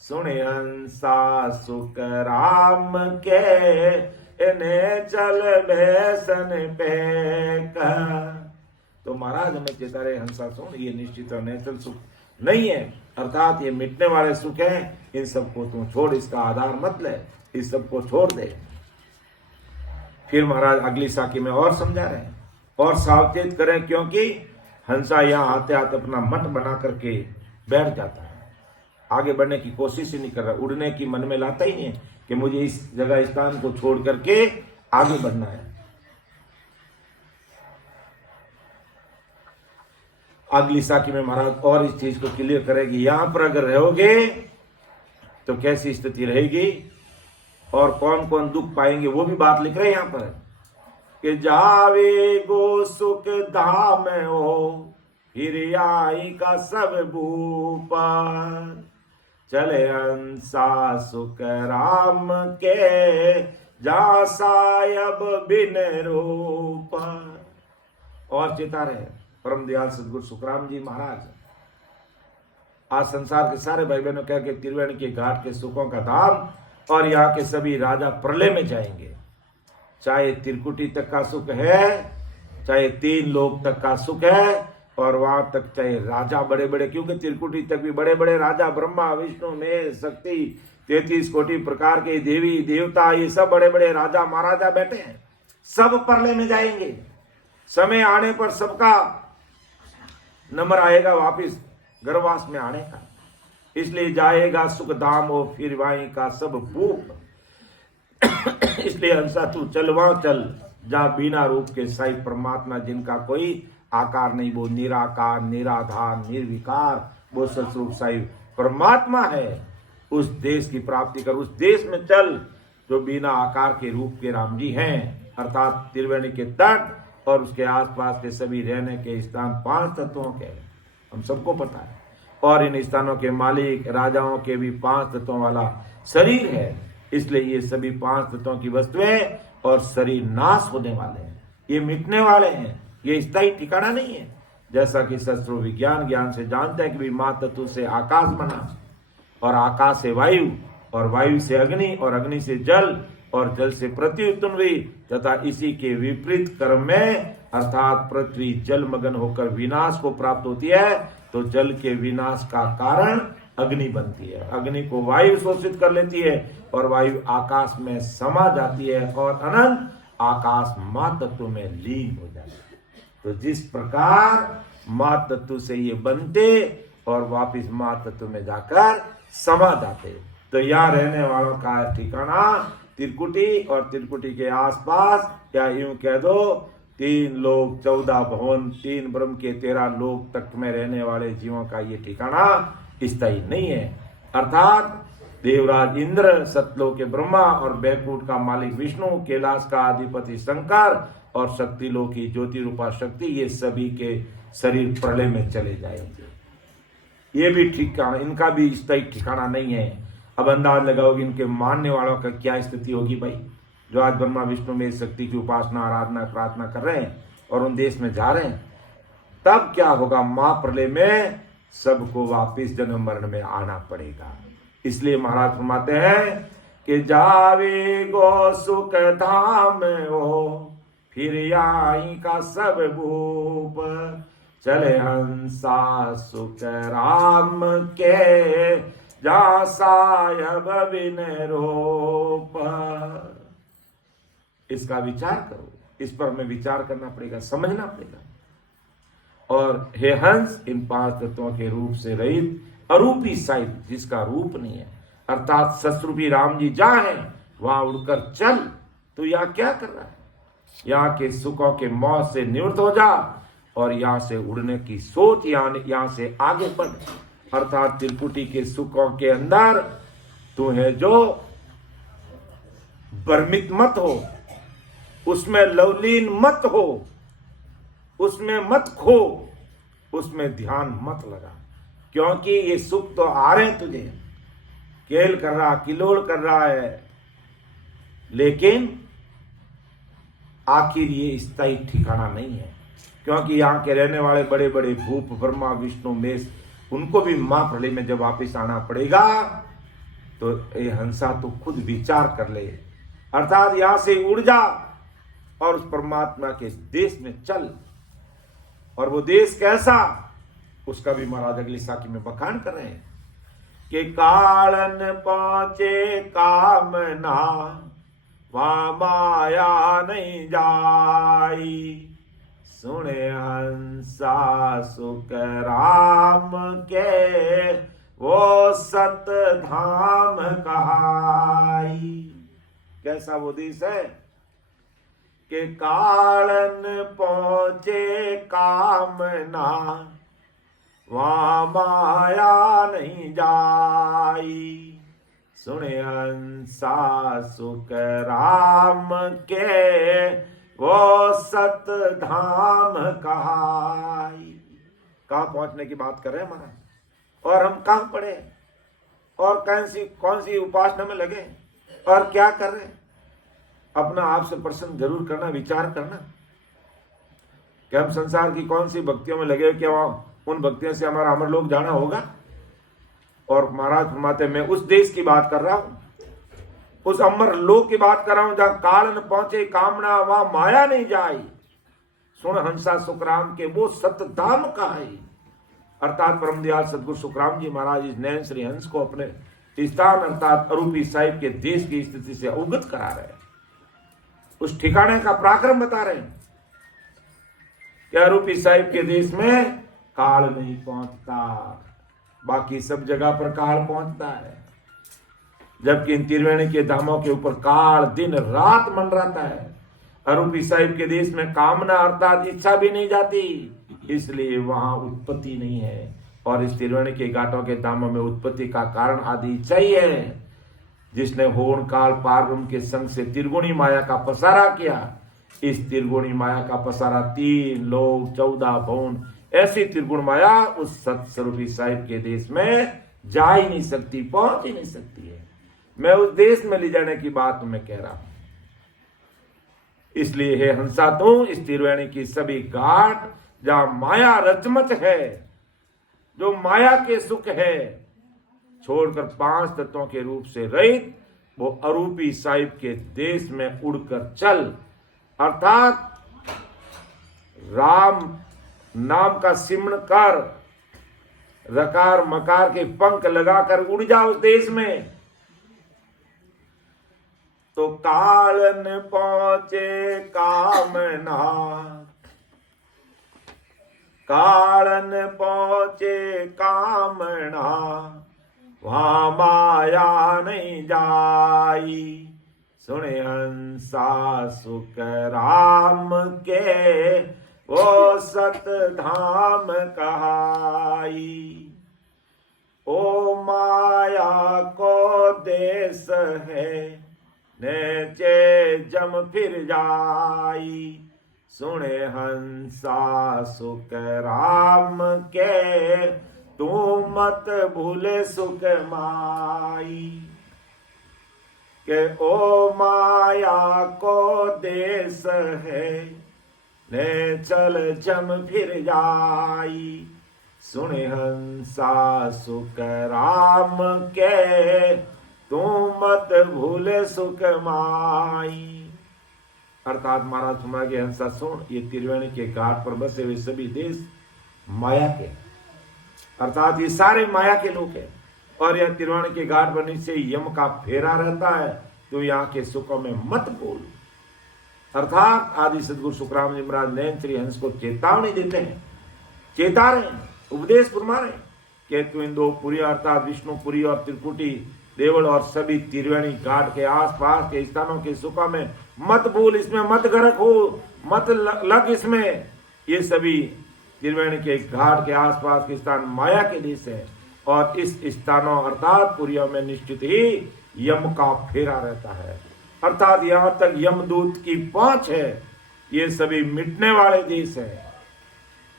सुने हंसा सुख राम के इन्हें चल बेसन पे का। तो महाराज हमें चेता रहे हंसा सुन, ये निश्चित और नेचल सुख नहीं है, अर्थात ये मिटने वाले सुख हैं, इन सबको तू छोड़, इसका आधार मत ले, इस सबको छोड़ दे। फिर महाराज अगली साखी में और समझा रहे हैं और सावचेत करें, क्योंकि हंसा यहाँ आते आते अपना मठ बना करके बैठ जाता है, आगे बढ़ने की कोशिश ही नहीं कर रहा, उड़ने की मन में लाता ही नहीं है कि मुझे इस जगह स्थान को छोड़ करके आगे बढ़ना है। अगली साखी में महाराज और इस चीज को क्लियर करेगी, यहां पर अगर रहोगे तो कैसी स्थिति रहेगी और कौन कौन दुख पाएंगे, वो भी बात लिख रहे हैं यहां पर कि जावे गो सुख धाम हो, फिर आई का सब भूपा, चले हंसा सुख राम के, जा सायब बिन रूपा। और चेता रहे परम दयाल सदगुरु सुखराम जी महाराज आज संसार के सारे भाई बहनों कह के त्रिवेणी के घाट के सुखों का धाम और यहाँ के सभी राजा प्रलय में जाएंगे। चाहे त्रिकुटी तक का सुख है, चाहे 3 लोक तक का सुख है, और वहां तक चाहे राजा बड़े बड़े, क्योंकि त्रिकुटी तक भी बड़े बड़े राजा, ब्रह्मा विष्णु महेश शक्ति 33 कोटि प्रकार के देवी देवता, ये सब बड़े बड़े राजा महाराजा बैठे हैं, सब प्रलय में जाएंगे। समय आने पर सबका नंबर आएगा वापिस गर्भवास में आने का, इसलिए जाएगा सुख धाम हो फिर वाई का सब भूप। इसलिए हंसा तू चल वहां चल जा बिना रूप के साई परमात्मा, जिनका कोई आकार नहीं, वो निराकार निराधार निर्विकार, वो सतरूप साई परमात्मा है। उस देश की प्राप्ति कर, उस देश में चल जो बिना आकार के रूप के राम जी हैं, अर्थात त्रिवेणी के तट और उसके आसपास के सभी रहने के स्थान 5 तत्वों के, हम सबको पता है। और इन स्थानों के मालिक राजाओं के भी 5 तत्वों वाला शरीर है, इसलिए ये सभी 5 तत्वों की वस्तुएं और शरीर नाश होने वाले हैं, ये मिटने वाले हैं, ये स्थायी ठिकाना नहीं है। जैसा कि शास्त्र विज्ञान ज्ञान से जानते हैं कि माँ तत्व से आकाश बना और आकाश से वायु और वायु से अग्नि और अग्नि से जल और जल से पृथ्वी उत्पन्न हुई, तथा इसी के विपरीत क्रम में अर्थात पृथ्वी जलमग्न होकर विनाश को प्राप्त होती है, तो जल के विनाश का कारण अग्नि बनती है। अग्नि को वायु शोषित कर लेती है और वायु आकाश में समा जाती है और अनंत आकाश माँ तत्व में लीन हो जाती है। तो जिस प्रकार माँ तत्व से ये बनते और वापिस माँ तत्व में जाकर समा जाते, तो यहाँ रहने वालों का ठिकाना त्रिकुटी और त्रिकुटी के आसपास, या यूं कह दो 3 लोक 14 भवन 3 ब्रह्म के 13 लोक तक में रहने वाले जीवों का ये ठिकाना स्थायी नहीं है। अर्थात देवराज इंद्र, सतलोक के ब्रह्मा और बैकुंठ का मालिक विष्णु, कैलाश का अधिपति शंकर और शक्ति लोक की ज्योति रूपा शक्ति, ये सभी के शरीर प्रलय में चले जाएंगे। ये भी ठिकाना, इनका भी स्थायी ठिकाना नहीं है। अब अंदाज लगाओगे इनके मानने वालों का क्या स्थिति होगी भाई, जो आज ब्रह्मा विष्णु में शक्ति की उपासना आराधना प्रार्थना कर रहे हैं और उन देश में जा रहे हैं, तब क्या होगा? महाप्रलय में सबको वापिस जन्म मरण में आना पड़ेगा। इसलिए महाराज फरमाते हैं कि जावे गो सुख धाम हो फिर आई का सब भूप, चले हंसा सुख राम के जा सायब बिन रूप। इसका विचार करो, इस पर हमें विचार करना पड़ेगा, समझना पड़ेगा। और हे हंस, इन 5 तत्वों के रूप से रहित अरूपी साई, जिसका रूप नहीं है, अर्थात सस्रूपी राम जी जहां हैं वहां उड़कर चल। तो यहाँ क्या कर रहा है? यहाँ के सुखों के मौत से निवृत्त हो जा और यहाँ से उड़ने की सोच, यहाँ से आगे बढ़। अर्थात त्रिपुटी के सुखों के अंदर तू है जो भ्रमित मत हो, उसमें लवलीन मत हो, उसमें मत खो, उसमें ध्यान मत लगा, क्योंकि ये सुख तो आ रहे हैं तुझे, केल कर रहा, किलोल कर रहा है, लेकिन आखिर ये स्थायी ठिकाना नहीं है। क्योंकि यहाँ के रहने वाले बड़े बड़े भूप ब्रह्मा विष्णु महेश, उनको भी महाप्रलय में जब वापिस आना पड़ेगा, तो ये हंसा तो खुद विचार कर ले, अर्थात यहां से उड़ जा और उस परमात्मा के देश में चल। और वो देश कैसा, उसका भी महाराज अगली साखी में बखान कर रहे हैं कि कालन पहुंचे कामना वहां माया नहीं जाई, सुने हंसा सुख राम के वो सत धाम कहाई। कैसा वो देश है कि कालन पहुंचे कामना वहां माया नहीं जाई, सुने हंसा सुख राम के वो सत धाम कहाई। कहां पहुंचने की बात कर रहे हैं महाराज, और हम कहां पड़े और कौन सी उपासना में लगे और क्या कर रहे हैं? अपना आप से प्रश्न जरूर करना, विचार करना कि हम संसार की कौन सी भक्तियों में लगे, क्या उन भक्तियों से हमारा अमर लोक जाना होगा। और महाराज फरमाते, मैं उस देश की बात कर रहा हूं, उस अमर लोक की बात कर रहा हूं जहां कालन पहुंचे कामना वहां माया नहीं जाई, सुन हंसा सुखराम के वो सतधाम का है। अर्थात परमदयाल सदगुरु सुखराम जी महाराज इस नैन श्री हंस को अपने स्थान अर्थात अरूपी साहिब के देश की स्थिति से अवगत करा रहे हैं, उस ठिकाने का पराक्रम बता रहे हैं कि अरूपी साहिब के देश में काल नहीं पहुंचता, बाकी सब जगह पर काल पहुंचता है, जबकि इन त्रिवेणी के धामों के ऊपर काल दिन रात मंडराता है। अरूपी साहिब के देश में कामना अर्थात इच्छा भी नहीं जाती, इसलिए वहां उत्पत्ति नहीं है, और इस त्रिवेणी के घाटों के धामों में उत्पत्ति का कारण आदि इच्छा ही है, जिसने होन काल पारब्रह्म के संग से त्रिगुणी माया का पसारा किया। इस त्रिगुणी माया का पसारा 3 लोक 14 भुवन ऐसी त्रिगुण माया उस सत्स्वरूपी साहिब के देश में जा ही नहीं सकती, पहुंच ही नहीं सकती है। मैं उस देश में ले जाने की बात मैं कह रहा हूं। इसलिए हे हंसा तू इस त्रिवेणी की सभी घाट जहां माया रचमच है, जो माया के सुख है, छोड़कर 5 तत्वों के रूप से रहित वो अरूपी साहिब के देश में उड़कर चल। अर्थात राम नाम का सिमरण कर, रकार मकार के पंख लगाकर उड़ जा उस देश में, तो कालन पहुंचे कामना, कालन पहुंचे कामना, वहां माया नहीं जाई। सुने हंसा सुख राम के वो सत धाम कहाई। ओ माया को देश है नेचे जम फिर जाई। सुने हंसा सुख राम के तू मत भूले सुख माई। के ओ माया को देश है ने चल जम फिर जाई। सुने हंसा सुख राम के तू मत भूले सुख माई। अर्थात महाराज सुना के हंसा सुन, ये त्रिवेणी के घाट पर बसे हुए सभी देश माया के, अर्थात ये सारे माया के लोग हैं, और यह त्रिवेणी के घाट पर नीचे यम का फेरा रहता है, तो यहाँ के सुखों में मत बोल। अर्थात आदि सदगुरु सुखराम जी महाराज नैन श्री हंस को चेतावनी देते हैं, चेता रहे हैं, उपदेश फरमा रहे हैं कि तू इन 2 पुरी अर्थात विष्णुपुरी और त्रिकुटी देवल और सभी त्रिवेणी घाट के आसपास के स्थानों के सुखों में मत भूल, इसमें मत गर्क हो, मत लग इसमें। ये सभी त्रिवेणी के घाट के आसपास के स्थान माया के देश है, और इस स्थानों अर्थात पुरियों में निश्चित ही यम का फेरा रहता है, अर्थात यहां तक यमदूत की पहुंच है। ये सभी मिटने वाले देश है,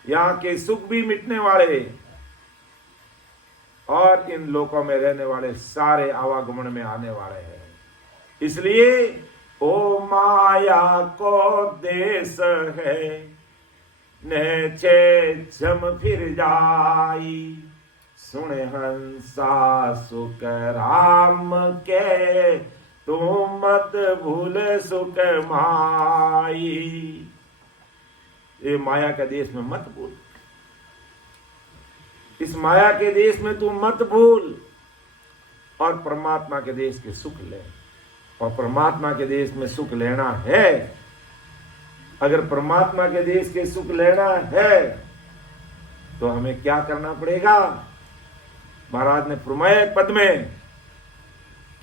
यहाँ के सुख भी मिटने वाले, और इन लोकों में रहने वाले सारे आवागमन में आने वाले हैं। इसलिए ओ माया को देश है नेचे जम फिर जाई। सुने हंसा सुख राम के तू मत भूले सुख माई। ये माया के देश में मत भूल, इस माया के देश में तू मत भूल, और परमात्मा के देश के सुख ले। और परमात्मा के देश में सुख लेना है, अगर परमात्मा के देश के सुख लेना है तो हमें क्या करना पड़ेगा। महाराज ने फरमाया पद में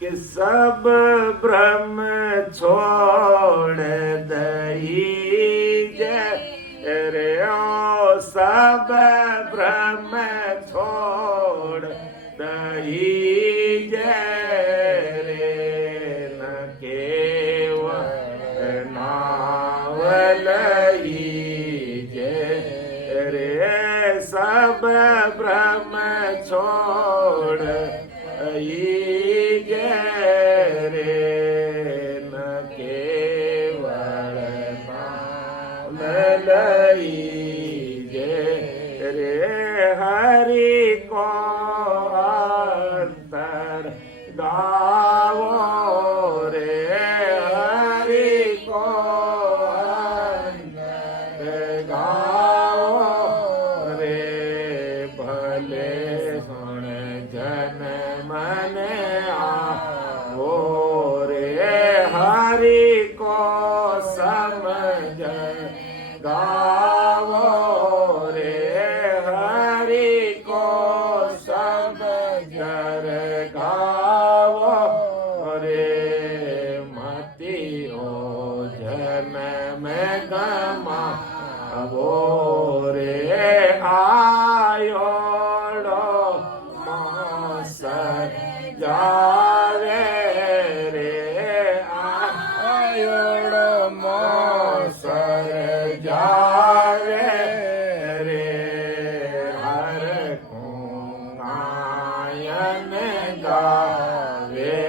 कि सब ब्रह्म छोड़ दीजिए रे ओ, सब ब्रह्म छोड़ दीजिए रे, न केवल नावल रे, सब ब्रह्म छोड़ दीजिए रे, न केवल नावल रे, हरि को अंतर गावो रे, हरि को अंतर जावे रे आयोड़ मोसर जावे रे हर गायन गावे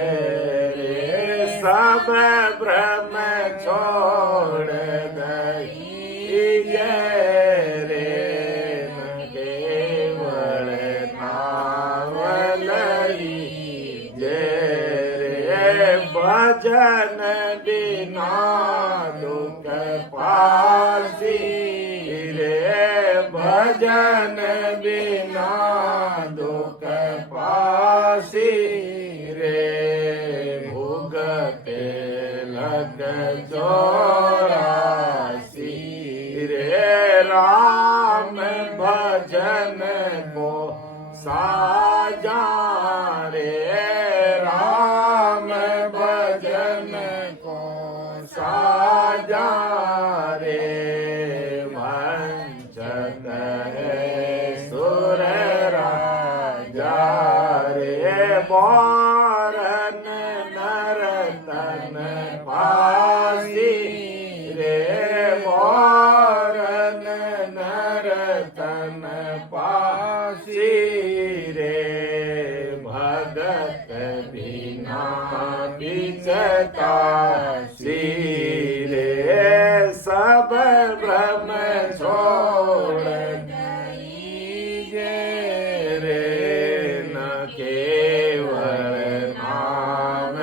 रे सब ब्रह्म छोड़ दईजे रे केवल नावलई जे रे भजन बिना दुख पासी रे भजन बिना दुख पासी रे भुगते लग जोरासी रे राम भजन को साजा रे राम भजन को साजा रे वंचक है सुर राजा रे बोरन नरतन पासी रे बोरन नरतन पासी रे भगत बिना बिचतासी रे सब ब्रह्म छोड़ दईजे रे न केवल नाम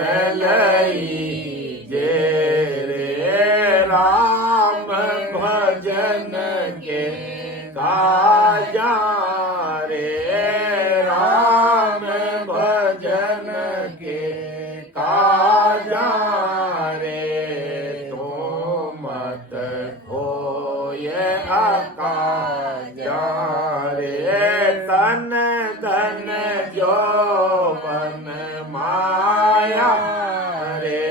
लईजे रे राम भजन के काजा रे राम भजन के काजा रे तो मत खोय आकाजा रे तन धन जो बन माया रे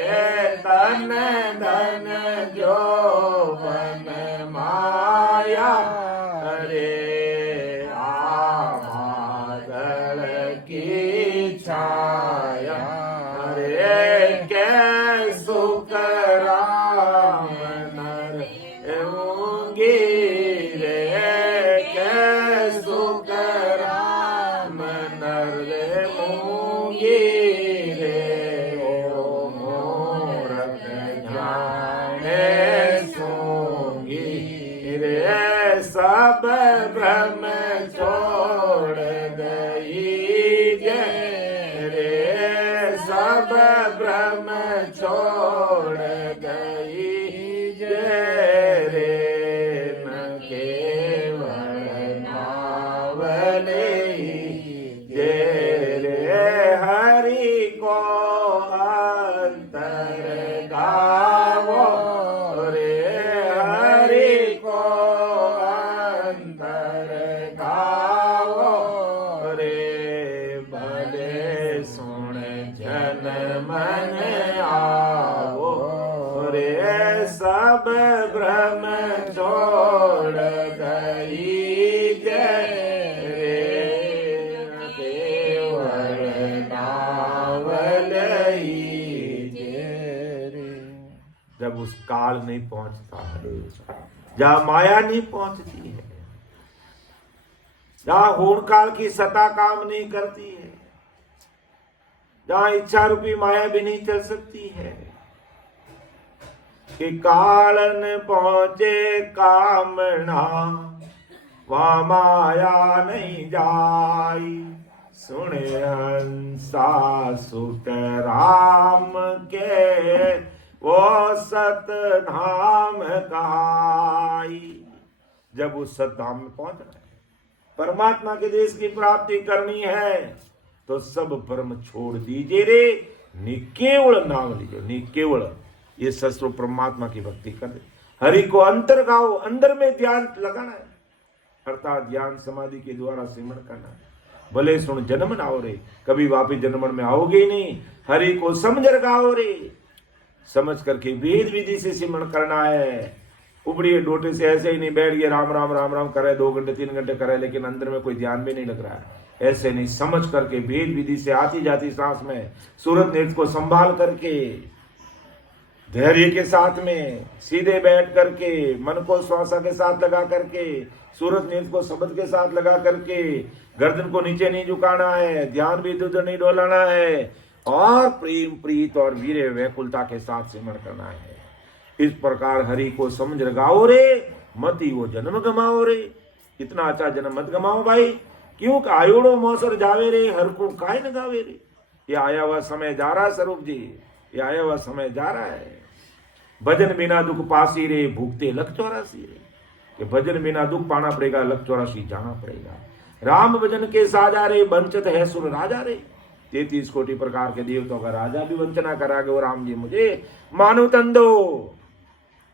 तन धन जो बन माया रे आमादल की छाया रे के सुख राम नर एवंगी रे के सुख राम नर एवंगी रे ओ मूरख जाने सोंगी रे सब ब्रह्म छोड़ दईजे रे सब ब्रह्म छोड़ दईजे रे न केवल नावले जे रे हरि को अंतर गावो रे हरि को अंतर गावो रे भले सुन जन मन आवो रे सब ब्रह्म छोड़ दईजे रे केवल नावलईजे रे जब उस काल नहीं पहुंचता है जहाँ माया नहीं पहुंचती है जहाँ होड़ काल की सता काम नहीं करती है जहाँ इच्छा रूपी माया भी नहीं चल सकती है कि कालन पहुंचे कामना वहाँ माया नहीं जाई सुने हंसा सुत राम के वो सत धाम कहाई। जब उस सत धाम में पहुंचना है परमात्मा के देश की प्राप्ति करनी है तो सब परम छोड़ दीजिए रे निकेवल नाम लीजिए निकेवल ये सस्व परमात्मा की भक्ति कर दे हरि को अंतर गाओ अंदर में ध्यान लगाना है अर्थात ज्ञान समाधि के द्वारा सिमरण करना है भले सुन जन्म ना हो रे कभी वापिस जन्मन में आओगे ही नहीं हरि को समझ गाओ रे समझ करके वेद विधि से सिमरण करना है। उबड़ी डोटे से ऐसे ही नहीं बैठ गए राम राम राम राम करे 2 घंटे 3 घंटे करे लेकिन अंदर में कोई ध्यान भी नहीं लग रहा है। ऐसे नहीं, समझ करके भेद विधि से आती जाती सांस में सूरत नृत्य को संभाल करके धैर्य के साथ में सीधे बैठ करके मन को श्वासा के साथ लगा करके सूरत नृत्य को शब्द के साथ लगा करके गर्दन को नीचे नहीं झुकाना है, ध्यान भी इधर नहीं डोलाना है और प्रेम प्रीत और वीर वैकुलता के साथ सिमरण करना है। इस प्रकार हरि को समझ लगाओ रे, मत ही वो जन्म गमाओ रे। इतना अच्छा जन्म मत गमाओ भाई, क्यों आयोड़ो मौसर जावे रे, हर को काय न गावे रे। ये आया हुआ समय जा रहा है स्वरूप जी, ये आया हुआ समय जा रहा है। भजन बिना दुख पासी रे, भूखते लख 84 रे। कि भजन बिना दुख पाना पड़ेगा, लख 84 जाना पड़ेगा। राम भजन के साजा रे, वंचित है सुर राजा रे। 33 कोटि प्रकार के देवताओं का राजा भी वंचना करागे, वो राम जी मुझे मानो तन दो,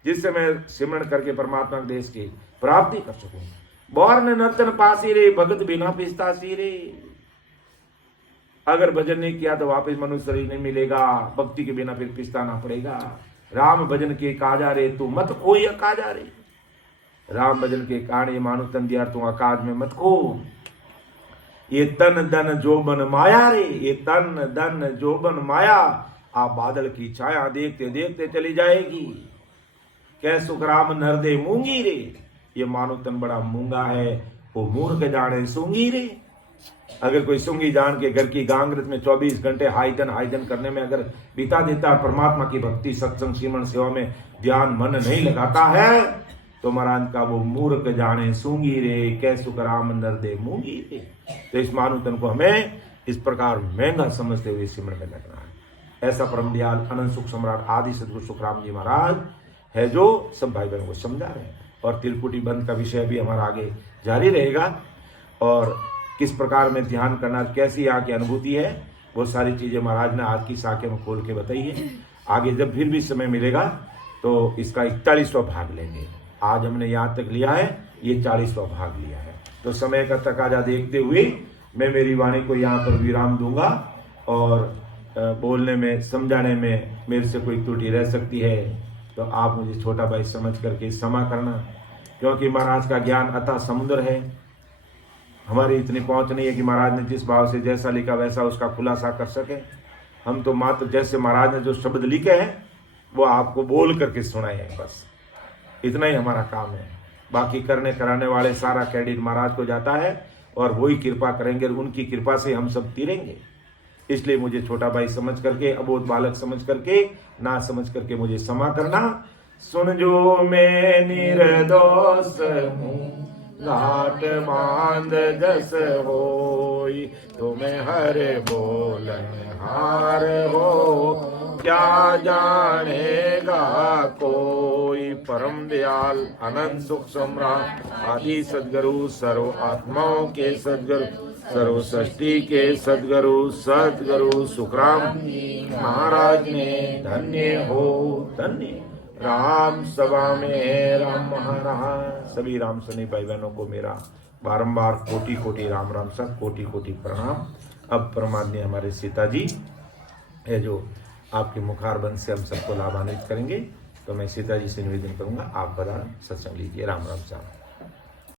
जिससे मैं सिमरण करके परमात्मा के देश की प्राप्ति कर सकूं। बौर्न नर्तन पासी रे, भगत बिना पिस्तासी रे। अगर भजन नहीं किया तो वापस मनुष्य शरीर नहीं मिलेगा, भक्ति के बिना फिर पिस्ताना पड़ेगा। राम भजन के काजा रे, तू मत खोई अकाजा रे। राम भजन के कारण ये मानो तन दिया, तू अकाज में मत खो। ये तन धन जोबन माया रे, ये तन धन जोबन माया, आप बादल की छाया देखते देखते चली जाएगी। कै सुखराम नरदे मूंगी रे। ये मानो तन बड़ा मूंगा है, वो मूर्ख जाने सूंगी रे। अगर कोई सूंगी जान के घर की गांगरत में 24 घंटे हाइदन करने में अगर बिता देता, परमात्मा की भक्ति सत्संग सिमरण सेवा में ध्यान मन नहीं लगाता है, तो महाराज का वो मूर्ख जाने सूंगी रे, कै सुखराम नरदे मूंगी रे। तो इस मानो तन को हमें इस प्रकार महंगा समझते हुए सिमरण में लगना है। ऐसा परम दयाल अनंत सुख सम्राट आदि सदगुरु सुखराम जी महाराज है, जो सब भाई बहनों को समझा रहे हैं। और तिलकुटी बंद का विषय भी हमारा आगे जारी रहेगा, और किस प्रकार में ध्यान करना, कैसी यहाँ की अनुभूति है, वो सारी चीजें महाराज ने आज की साखे में खोल के बताई है। आगे जब फिर भी समय मिलेगा तो इसका 41वां भाग लेंगे। आज हमने यहाँ तक लिया है, ये 40वां भाग लिया है। तो समय का तकाजा देखते हुए मैं मेरी वाणी को यहाँ पर विराम दूंगा, और बोलने में समझाने में मेरे से कोई त्रुटि रह सकती है तो आप मुझे छोटा भाई समझ करके क्षमा करना, क्योंकि महाराज का ज्ञान अतः समुद्र है। हमारी इतनी पहुंच नहीं है कि महाराज ने जिस भाव से जैसा लिखा वैसा उसका खुलासा कर सके। हम तो मात्र जैसे महाराज ने जो शब्द लिखे हैं वो आपको बोल करके सुनाए हैं, बस इतना ही हमारा काम है। बाकी करने कराने वाले सारा क्रेडिट महाराज को जाता है, और वही कृपा करेंगे, उनकी कृपा से हम सब तीरेंगे। इसलिए मुझे छोटा भाई समझ करके, अबोध बालक समझ करके, ना समझ करके मुझे क्षमा करना। सुन जो मैं निर्दोष हूँ, घाट बांध जस होई, तुम्हें हर बोलन हार हो, क्या जानेगा कोई। परम दयाल अनंत सुख सम्राट आदि सदगुरु, सर्व आत्माओं के सदगुरु, सर्व सृष्टि के सदगुरु सदगुरु सुखराम महाराज ने धन्य हो धन्य। राम सभा में राम महाराज। सभी राम सनी भाई बहनों को मेरा बारंबार कोटि कोटि राम राम सा कोटि कोटि प्रणाम। अब परमात्मा हमारे सीता जी है, जो आपके मुखारबंद से हम सबको लाभान्वित करेंगे। तो मैं सीता जी से निवेदन करूंगा, आप बड़ा सत्संग लीजिए। राम राम साहब।